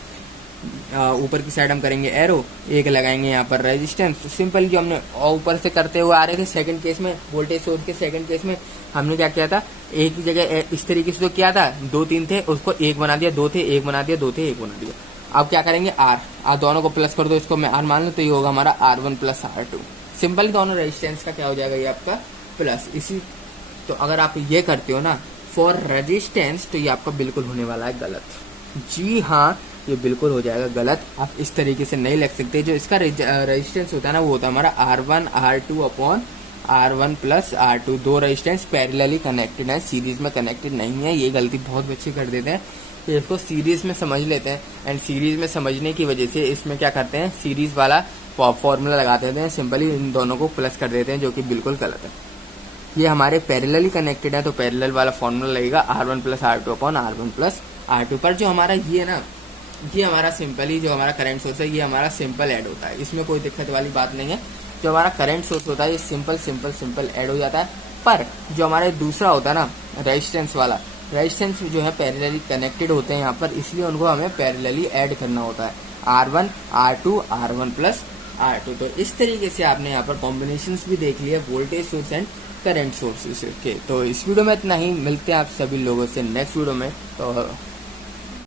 ऊपर की साइड हम करेंगे एरो, एक लगाएंगे यहाँ पर रेजिस्टेंस। तो सिंपल जो हमने ऊपर से करते हुए आ रहे थे, सेकंड केस में वोल्टेज सोर्स के सेकंड केस में हमने क्या किया था, एक ही जगह इस तरीके से तो किया था, दो तीन थे उसको एक बना दिया, दो थे एक बना दिया, दो थे एक बना दिया। अब क्या करेंगे, आर दोनों को प्लस कर दो, इसको मैं आर मान लूँ, तो ये होगा हमारा R1 प्लस R2। सिंपल दोनों रेजिस्टेंस का क्या हो जाएगा, ये आपका प्लस। इसी तो अगर आप ये करते हो ना फॉर रेजिस्टेंस, तो ये आपका बिल्कुल होने वाला है गलत। जी हाँ, ये बिल्कुल हो जाएगा गलत। आप इस तरीके से नहीं लिख सकते। जो इसका रेजिस्टेंस होता है ना, वो होता है हमारा R1 R2 upon R1 plus R2। दो रेजिस्टेंस पैरेलली कनेक्टेड है, सीरीज में कनेक्टेड नहीं है। ये गलती बहुत बच्चे कर देते हैं, तो इसको सीरीज में समझ लेते हैं, एंड सीरीज में समझने की वजह से इसमें क्या करते हैं, सीरीज वाला फॉर्मूला लगा देते हैं, सिंपली इन दोनों को प्लस कर देते हैं, जो कि बिल्कुल गलत है। ये हमारे पैरेलली कनेक्टेड है, तो पैरेलल वाला फॉर्मूला लगेगा R1 plus R2 upon R1 plus R2। पर जो हमारा ये ना, ये हमारा सिंपली जो हमारा करंट सोर्स है, ये हमारा सिंपल ऐड होता है, इसमें कोई दिक्कत वाली बात नहीं है। जो हमारा करंट सोर्स होता है ये सिंपल ऐड हो जाता है। पर जो हमारा दूसरा होता है ना रेजिस्टेंस वाला, रेजिस्टेंस जो है पैरेलली कनेक्टेड होते हैं यहाँ पर, इसलिए उनको हमें पैरेलली ऐड करना होता है, R1 R2 R1 plus R2। तो इस तरीके से आपने यहाँ पर कॉम्बिनेशंस भी देख लिया voltage source and current sources के। तो इस वीडियो में इतना ही, मिलते हैं आप सभी लोगों से नेक्स्ट वीडियो में। तो